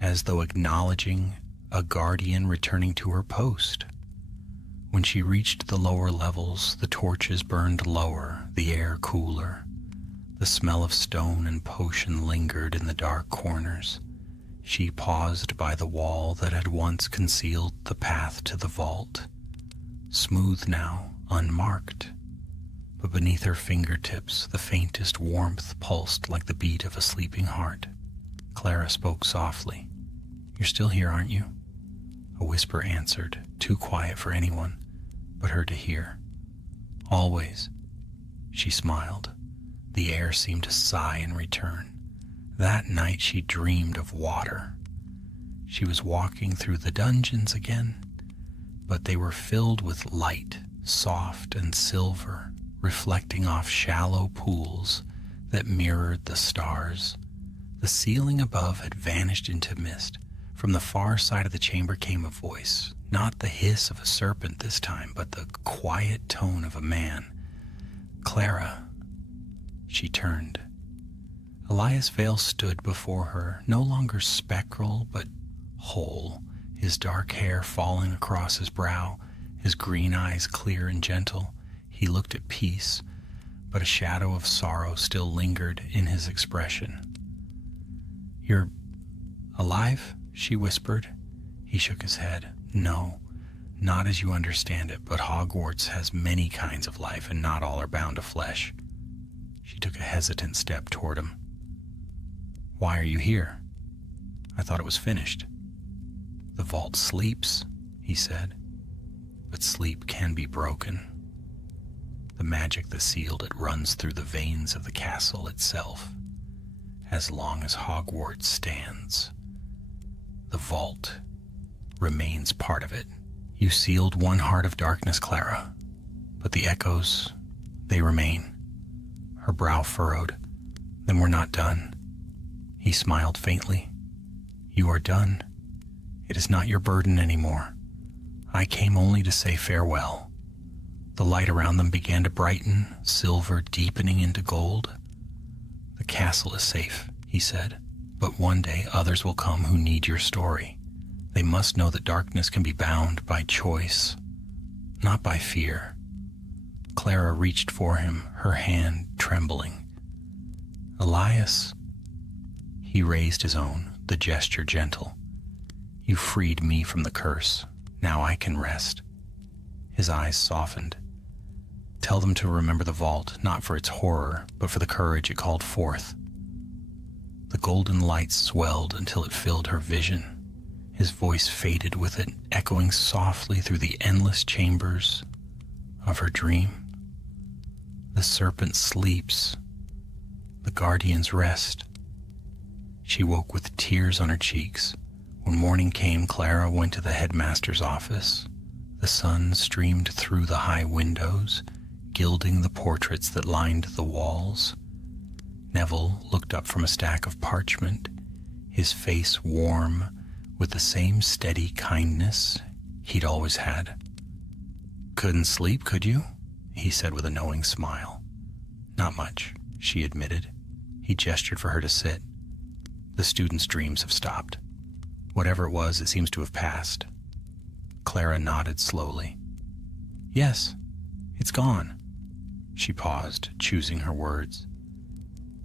as though acknowledging a guardian returning to her post. When she reached the lower levels, the torches burned lower, the air cooler. The smell of stone and potion lingered in the dark corners. She paused by the wall that had once concealed the path to the vault. Smooth now, unmarked. But beneath her fingertips, the faintest warmth pulsed like the beat of a sleeping heart. Clara spoke softly. "You're still here, aren't you?" A whisper answered, too quiet for anyone but her to hear. "Always." She smiled. The air seemed to sigh in return. That night she dreamed of water. She was walking through the dungeons again, but they were filled with light, soft and silver, reflecting off shallow pools that mirrored the stars. The ceiling above had vanished into mist. From the far side of the chamber came a voice, not the hiss of a serpent this time, but the quiet tone of a man. "Clara." She turned. Elias Vale stood before her, no longer spectral, but whole, his dark hair falling across his brow, his green eyes clear and gentle. He looked at peace, but a shadow of sorrow still lingered in his expression. "You're alive?" she whispered. He shook his head. "No, not as you understand it, but Hogwarts has many kinds of life, and not all are bound to flesh." She took a hesitant step toward him. "Why are you here?" "I thought it was finished." "The vault sleeps," he said, "but sleep can be broken. The magic that sealed it runs through the veins of the castle itself. As long as Hogwarts stands, the vault remains part of it. You sealed one heart of darkness, Clara, but the echoes, they remain." Her brow furrowed. "Then we're not done." He smiled faintly. "You are done. It is not your burden anymore. I came only to say farewell." The light around them began to brighten, silver deepening into gold. "The castle is safe," he said, "but one day others will come who need your story. They must know that darkness can be bound by choice, not by fear." Clara reached for him, her hand trembling. "Elias." He raised his own, the gesture gentle. "You freed me from the curse. Now I can rest." His eyes softened. "Tell them to remember the vault, not for its horror, but for the courage it called forth." The golden light swelled until it filled her vision. His voice faded with it, echoing softly through the endless chambers of her dream. "The serpent sleeps. The guardians rest." She woke with tears on her cheeks. When morning came, Clara went to the headmaster's office. The sun streamed through the high windows, gilding the portraits that lined the walls. Neville looked up from a stack of parchment, his face warm with the same steady kindness he'd always had. "Couldn't sleep, could you?" he said with a knowing smile. "Not much," she admitted. He gestured for her to sit. "The students' dreams have stopped. Whatever it was, it seems to have passed." Clara nodded slowly. "Yes, it's gone." She paused, choosing her words.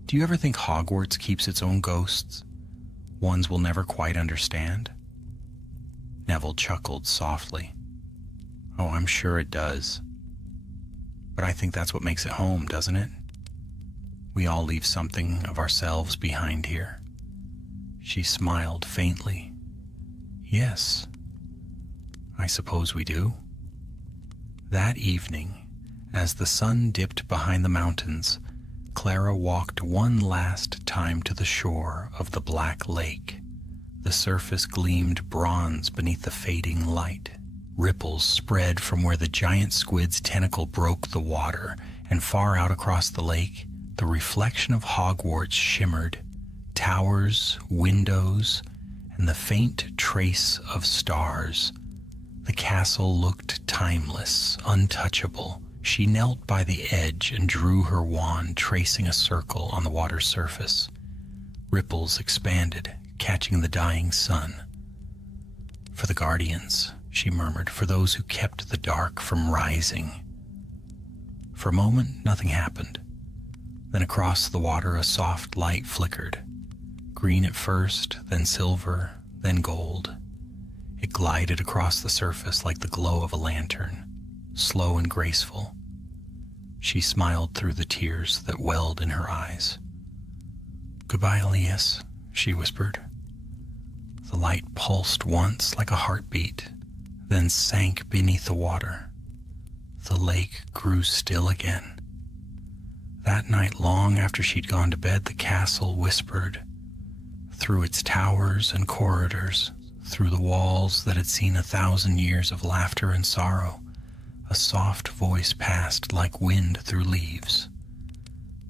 "Do you ever think Hogwarts keeps its own ghosts? Ones we'll never quite understand?" Neville chuckled softly. "Oh, I'm sure it does. But I think that's what makes it home, doesn't it? We all leave something of ourselves behind here." She smiled faintly. "Yes, I suppose we do." That evening, as the sun dipped behind the mountains, Clara walked one last time to the shore of the Black Lake. The surface gleamed bronze beneath the fading light. Ripples spread from where the giant squid's tentacle broke the water, and far out across the lake, the reflection of Hogwarts shimmered. Towers, windows, and the faint trace of stars. The castle looked timeless, untouchable. She knelt by the edge and drew her wand, tracing a circle on the water's surface. Ripples expanded, catching the dying sun. For the guardians, she murmured, for those who kept the dark from rising. For a moment, nothing happened. Then across the water, a soft light flickered. Green at first, then silver, then gold. It glided across the surface like the glow of a lantern, slow and graceful. She smiled through the tears that welled in her eyes. "Goodbye, Elias," she whispered. The light pulsed once like a heartbeat, then sank beneath the water. The lake grew still again. That night, long after she'd gone to bed, the castle whispered. Through its towers and corridors, through the walls that had seen 1,000 years of laughter and sorrow, a soft voice passed like wind through leaves.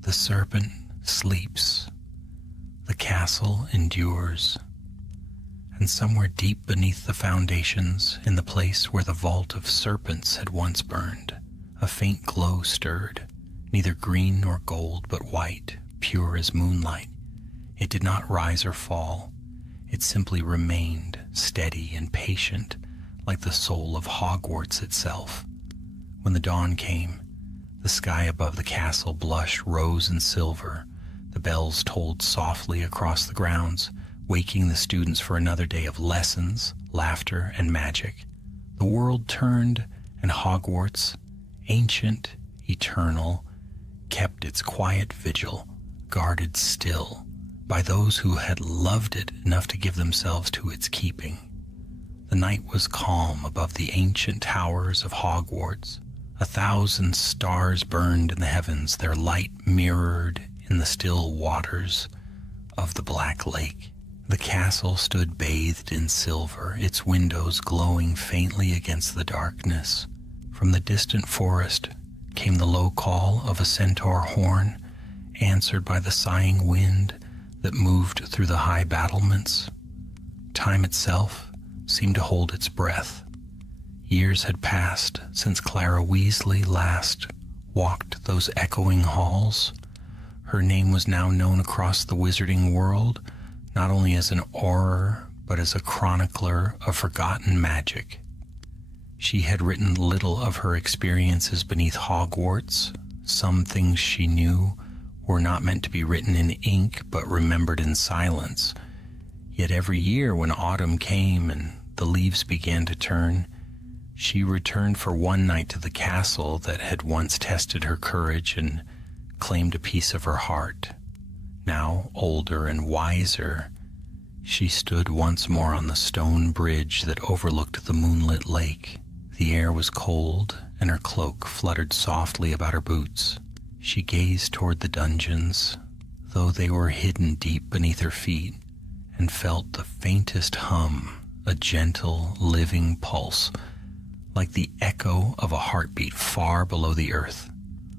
The serpent sleeps. The castle endures. And somewhere deep beneath the foundations, in the place where the vault of serpents had once burned, a faint glow stirred, neither green nor gold, but white, pure as moonlight. It did not rise or fall. It simply remained steady and patient, like the soul of Hogwarts itself. When the dawn came, the sky above the castle blushed rose and silver. The bells tolled softly across the grounds, waking the students for another day of lessons, laughter, and magic. The world turned, and Hogwarts, ancient, eternal, kept its quiet vigil, guarded still by those who had loved it enough to give themselves to its keeping. The night was calm above the ancient towers of Hogwarts. 1,000 stars burned in the heavens, their light mirrored in the still waters of the Black Lake. The castle stood bathed in silver, its windows glowing faintly against the darkness. From the distant forest came the low call of a centaur horn, answered by the sighing wind that moved through the high battlements. Time itself seemed to hold its breath. Years had passed since Clara Weasley last walked those echoing halls. Her name was now known across the wizarding world, not only as an Auror, but as a chronicler of forgotten magic. She had written little of her experiences beneath Hogwarts. Some things she knew were not meant to be written in ink, but remembered in silence. Yet every year when autumn came and the leaves began to turn, she returned for one night to the castle that had once tested her courage and claimed a piece of her heart. Now, older and wiser, she stood once more on the stone bridge that overlooked the moonlit lake. The air was cold, and her cloak fluttered softly about her boots. She gazed toward the dungeons, though they were hidden deep beneath her feet, and felt the faintest hum, a gentle, living pulse, like the echo of a heartbeat far below the earth.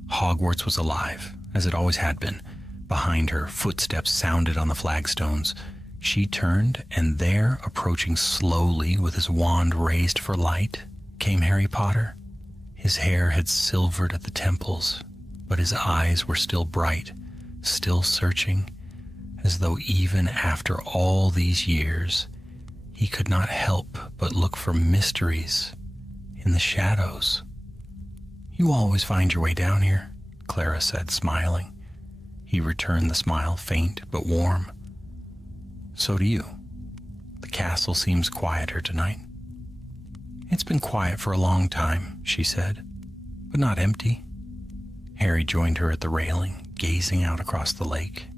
Hogwarts was alive, as it always had been. Behind her, footsteps sounded on the flagstones. She turned, and there, approaching slowly with his wand raised for light, came Harry Potter. His hair had silvered at the temples, but his eyes were still bright, still searching, as though even after all these years, he could not help but look for mysteries in the shadows. "You always find your way down here," Clara said, smiling. He returned the smile, faint but warm. "So do you. The castle seems quieter tonight." "It's been quiet for a long time," she said, "but not empty." Harry joined her at the railing, gazing out across the lake.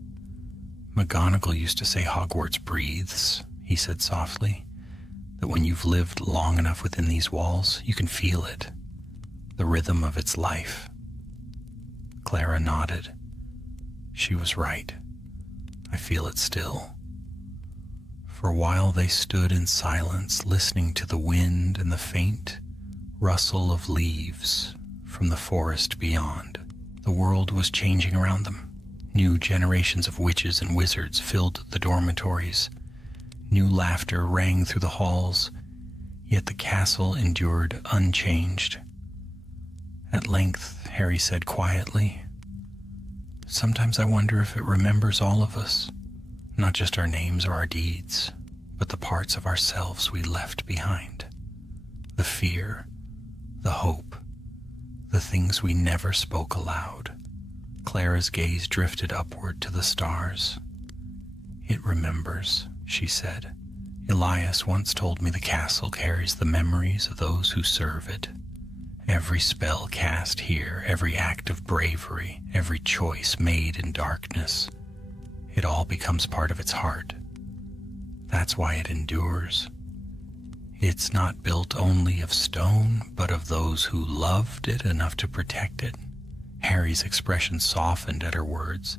"McGonagall used to say Hogwarts breathes," he said softly, "that when you've lived long enough within these walls, you can feel it, the rhythm of its life." Clara nodded. She was right. I feel it still. For a while they stood in silence, listening to the wind and the faint rustle of leaves from the forest beyond. The world was changing around them. New generations of witches and wizards filled the dormitories. New laughter rang through the halls, yet the castle endured unchanged. At length, Harry said quietly, "Sometimes I wonder if it remembers all of us, Not just our names or our deeds, but the parts of ourselves we left behind. The fear, the hope, the things we never spoke aloud. Clara's gaze drifted upward to the stars. It remembers, she said. Elias once told me the castle carries the memories of those who serve it. Every spell cast here, every act of bravery, every choice made in darkness, it all becomes part of its heart. That's why it endures. It's not built only of stone, but of those who loved it enough to protect it. Harry's expression softened at her words.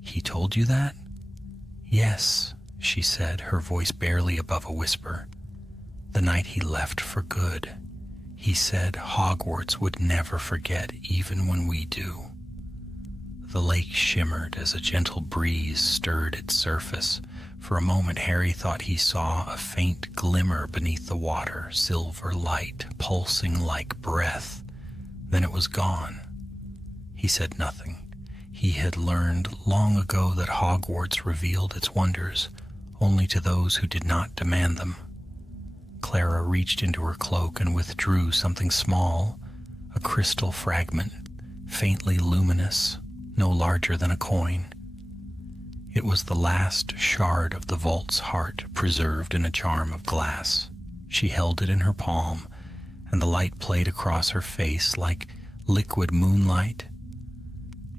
He told you that? Yes, she said, her voice barely above a whisper. The night he left for good. He said Hogwarts would never forget, even when we do. The lake shimmered as a gentle breeze stirred its surface. For a moment, Harry thought he saw a faint glimmer beneath the water, silver light, pulsing like breath. Then it was gone. He said nothing. He had learned long ago that Hogwarts revealed its wonders only to those who did not demand them. Clara reached into her cloak and withdrew something small, a crystal fragment, faintly luminous, no larger than a coin. It was the last shard of the vault's heart preserved in a charm of glass. She held it in her palm, and the light played across her face like liquid moonlight.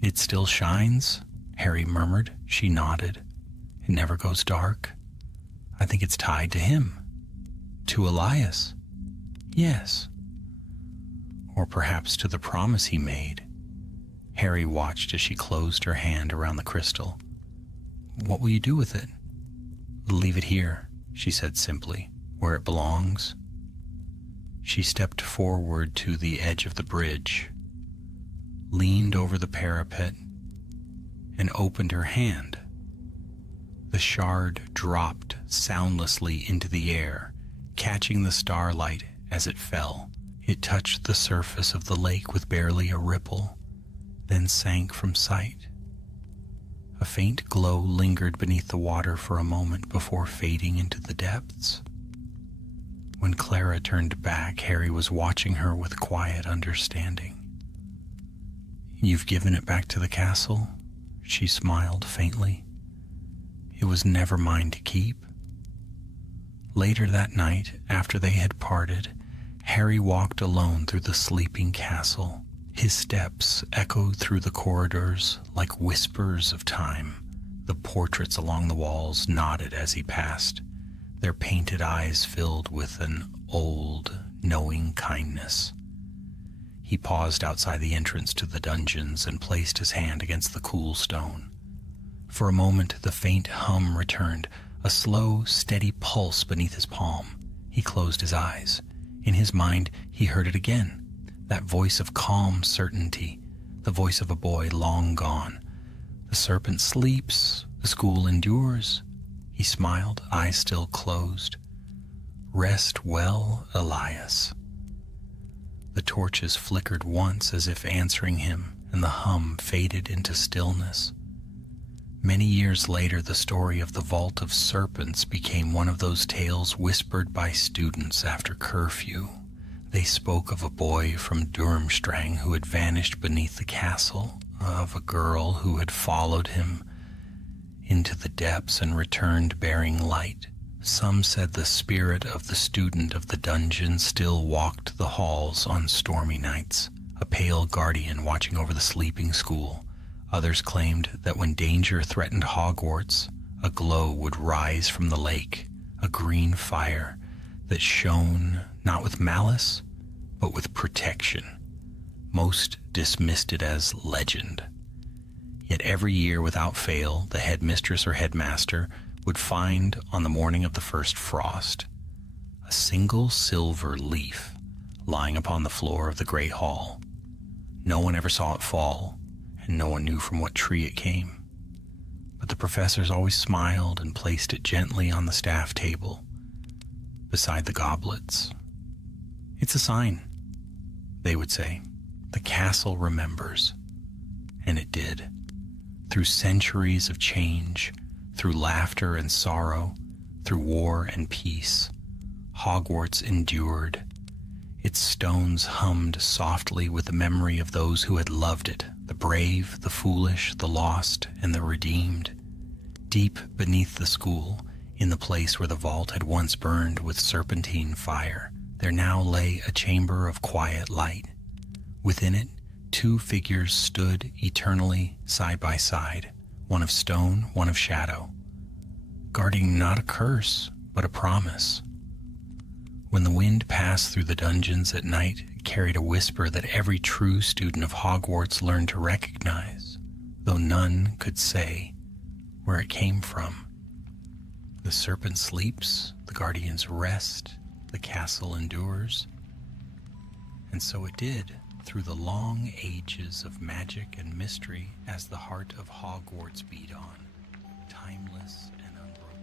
It still shines, Harry murmured. She nodded. It never goes dark. I think it's tied to him. To Elias. Yes. Or perhaps to the promise he made. Harry watched as she closed her hand around the crystal. What will you do with it? Leave it here, she said simply, where it belongs. She stepped forward to the edge of the bridge, leaned over the parapet, and opened her hand. The shard dropped soundlessly into the air, catching the starlight as it fell. It touched the surface of the lake with barely a ripple, then sank from sight. A faint glow lingered beneath the water for a moment before fading into the depths. When Clara turned back, Harry was watching her with quiet understanding. You've given it back to the castle? She smiled faintly. It was never mine to keep. Later that night, after they had parted, Harry walked alone through the sleeping castle. His steps echoed through the corridors like whispers of time. The portraits along the walls nodded as he passed, their painted eyes filled with an old, knowing kindness. He paused outside the entrance to the dungeons and placed his hand against the cool stone. For a moment, the faint hum returned, a slow, steady pulse beneath his palm. He closed his eyes. In his mind, he heard it again, that voice of calm certainty, the voice of a boy long gone. The serpent sleeps, the school endures. He smiled, eyes still closed. Rest well, Elias. The torches flickered once as if answering him, and the hum faded into stillness. Many years later, the story of the Vault of Serpents became one of those tales whispered by students after curfew. They spoke of a boy from Durmstrang who had vanished beneath the castle, of a girl who had followed him into the depths and returned bearing light. Some said the spirit of the student of the dungeon still walked the halls on stormy nights, a pale guardian watching over the sleeping school. Others claimed that when danger threatened Hogwarts, a glow would rise from the lake, a green fire that shone not with malice, but with protection. Most dismissed it as legend. Yet every year, without fail, the headmistress or headmaster would find on the morning of the first frost a single silver leaf lying upon the floor of the great hall. No one ever saw it fall, and no one knew from what tree it came. But the professors always smiled and placed it gently on the staff table, beside the goblets. It's a sign, they would say. The castle remembers. And it did. Through centuries of change, Through laughter and sorrow, through war and peace, Hogwarts endured. Its stones hummed softly with the memory of those who had loved it, the brave, the foolish, the lost, and the redeemed. Deep beneath the school, in the place where the vault had once burned with serpentine fire, there now lay a chamber of quiet light. Within it, two figures stood eternally side by side, one of stone, one of shadow, guarding not a curse, but a promise. When the wind passed through the dungeons at night, it carried a whisper that every true student of Hogwarts learned to recognize, though none could say where it came from. The serpent sleeps, the guardians rest, the castle endures. And so it did through the long ages of magic and mystery as the heart of Hogwarts beat on, timeless and unbroken.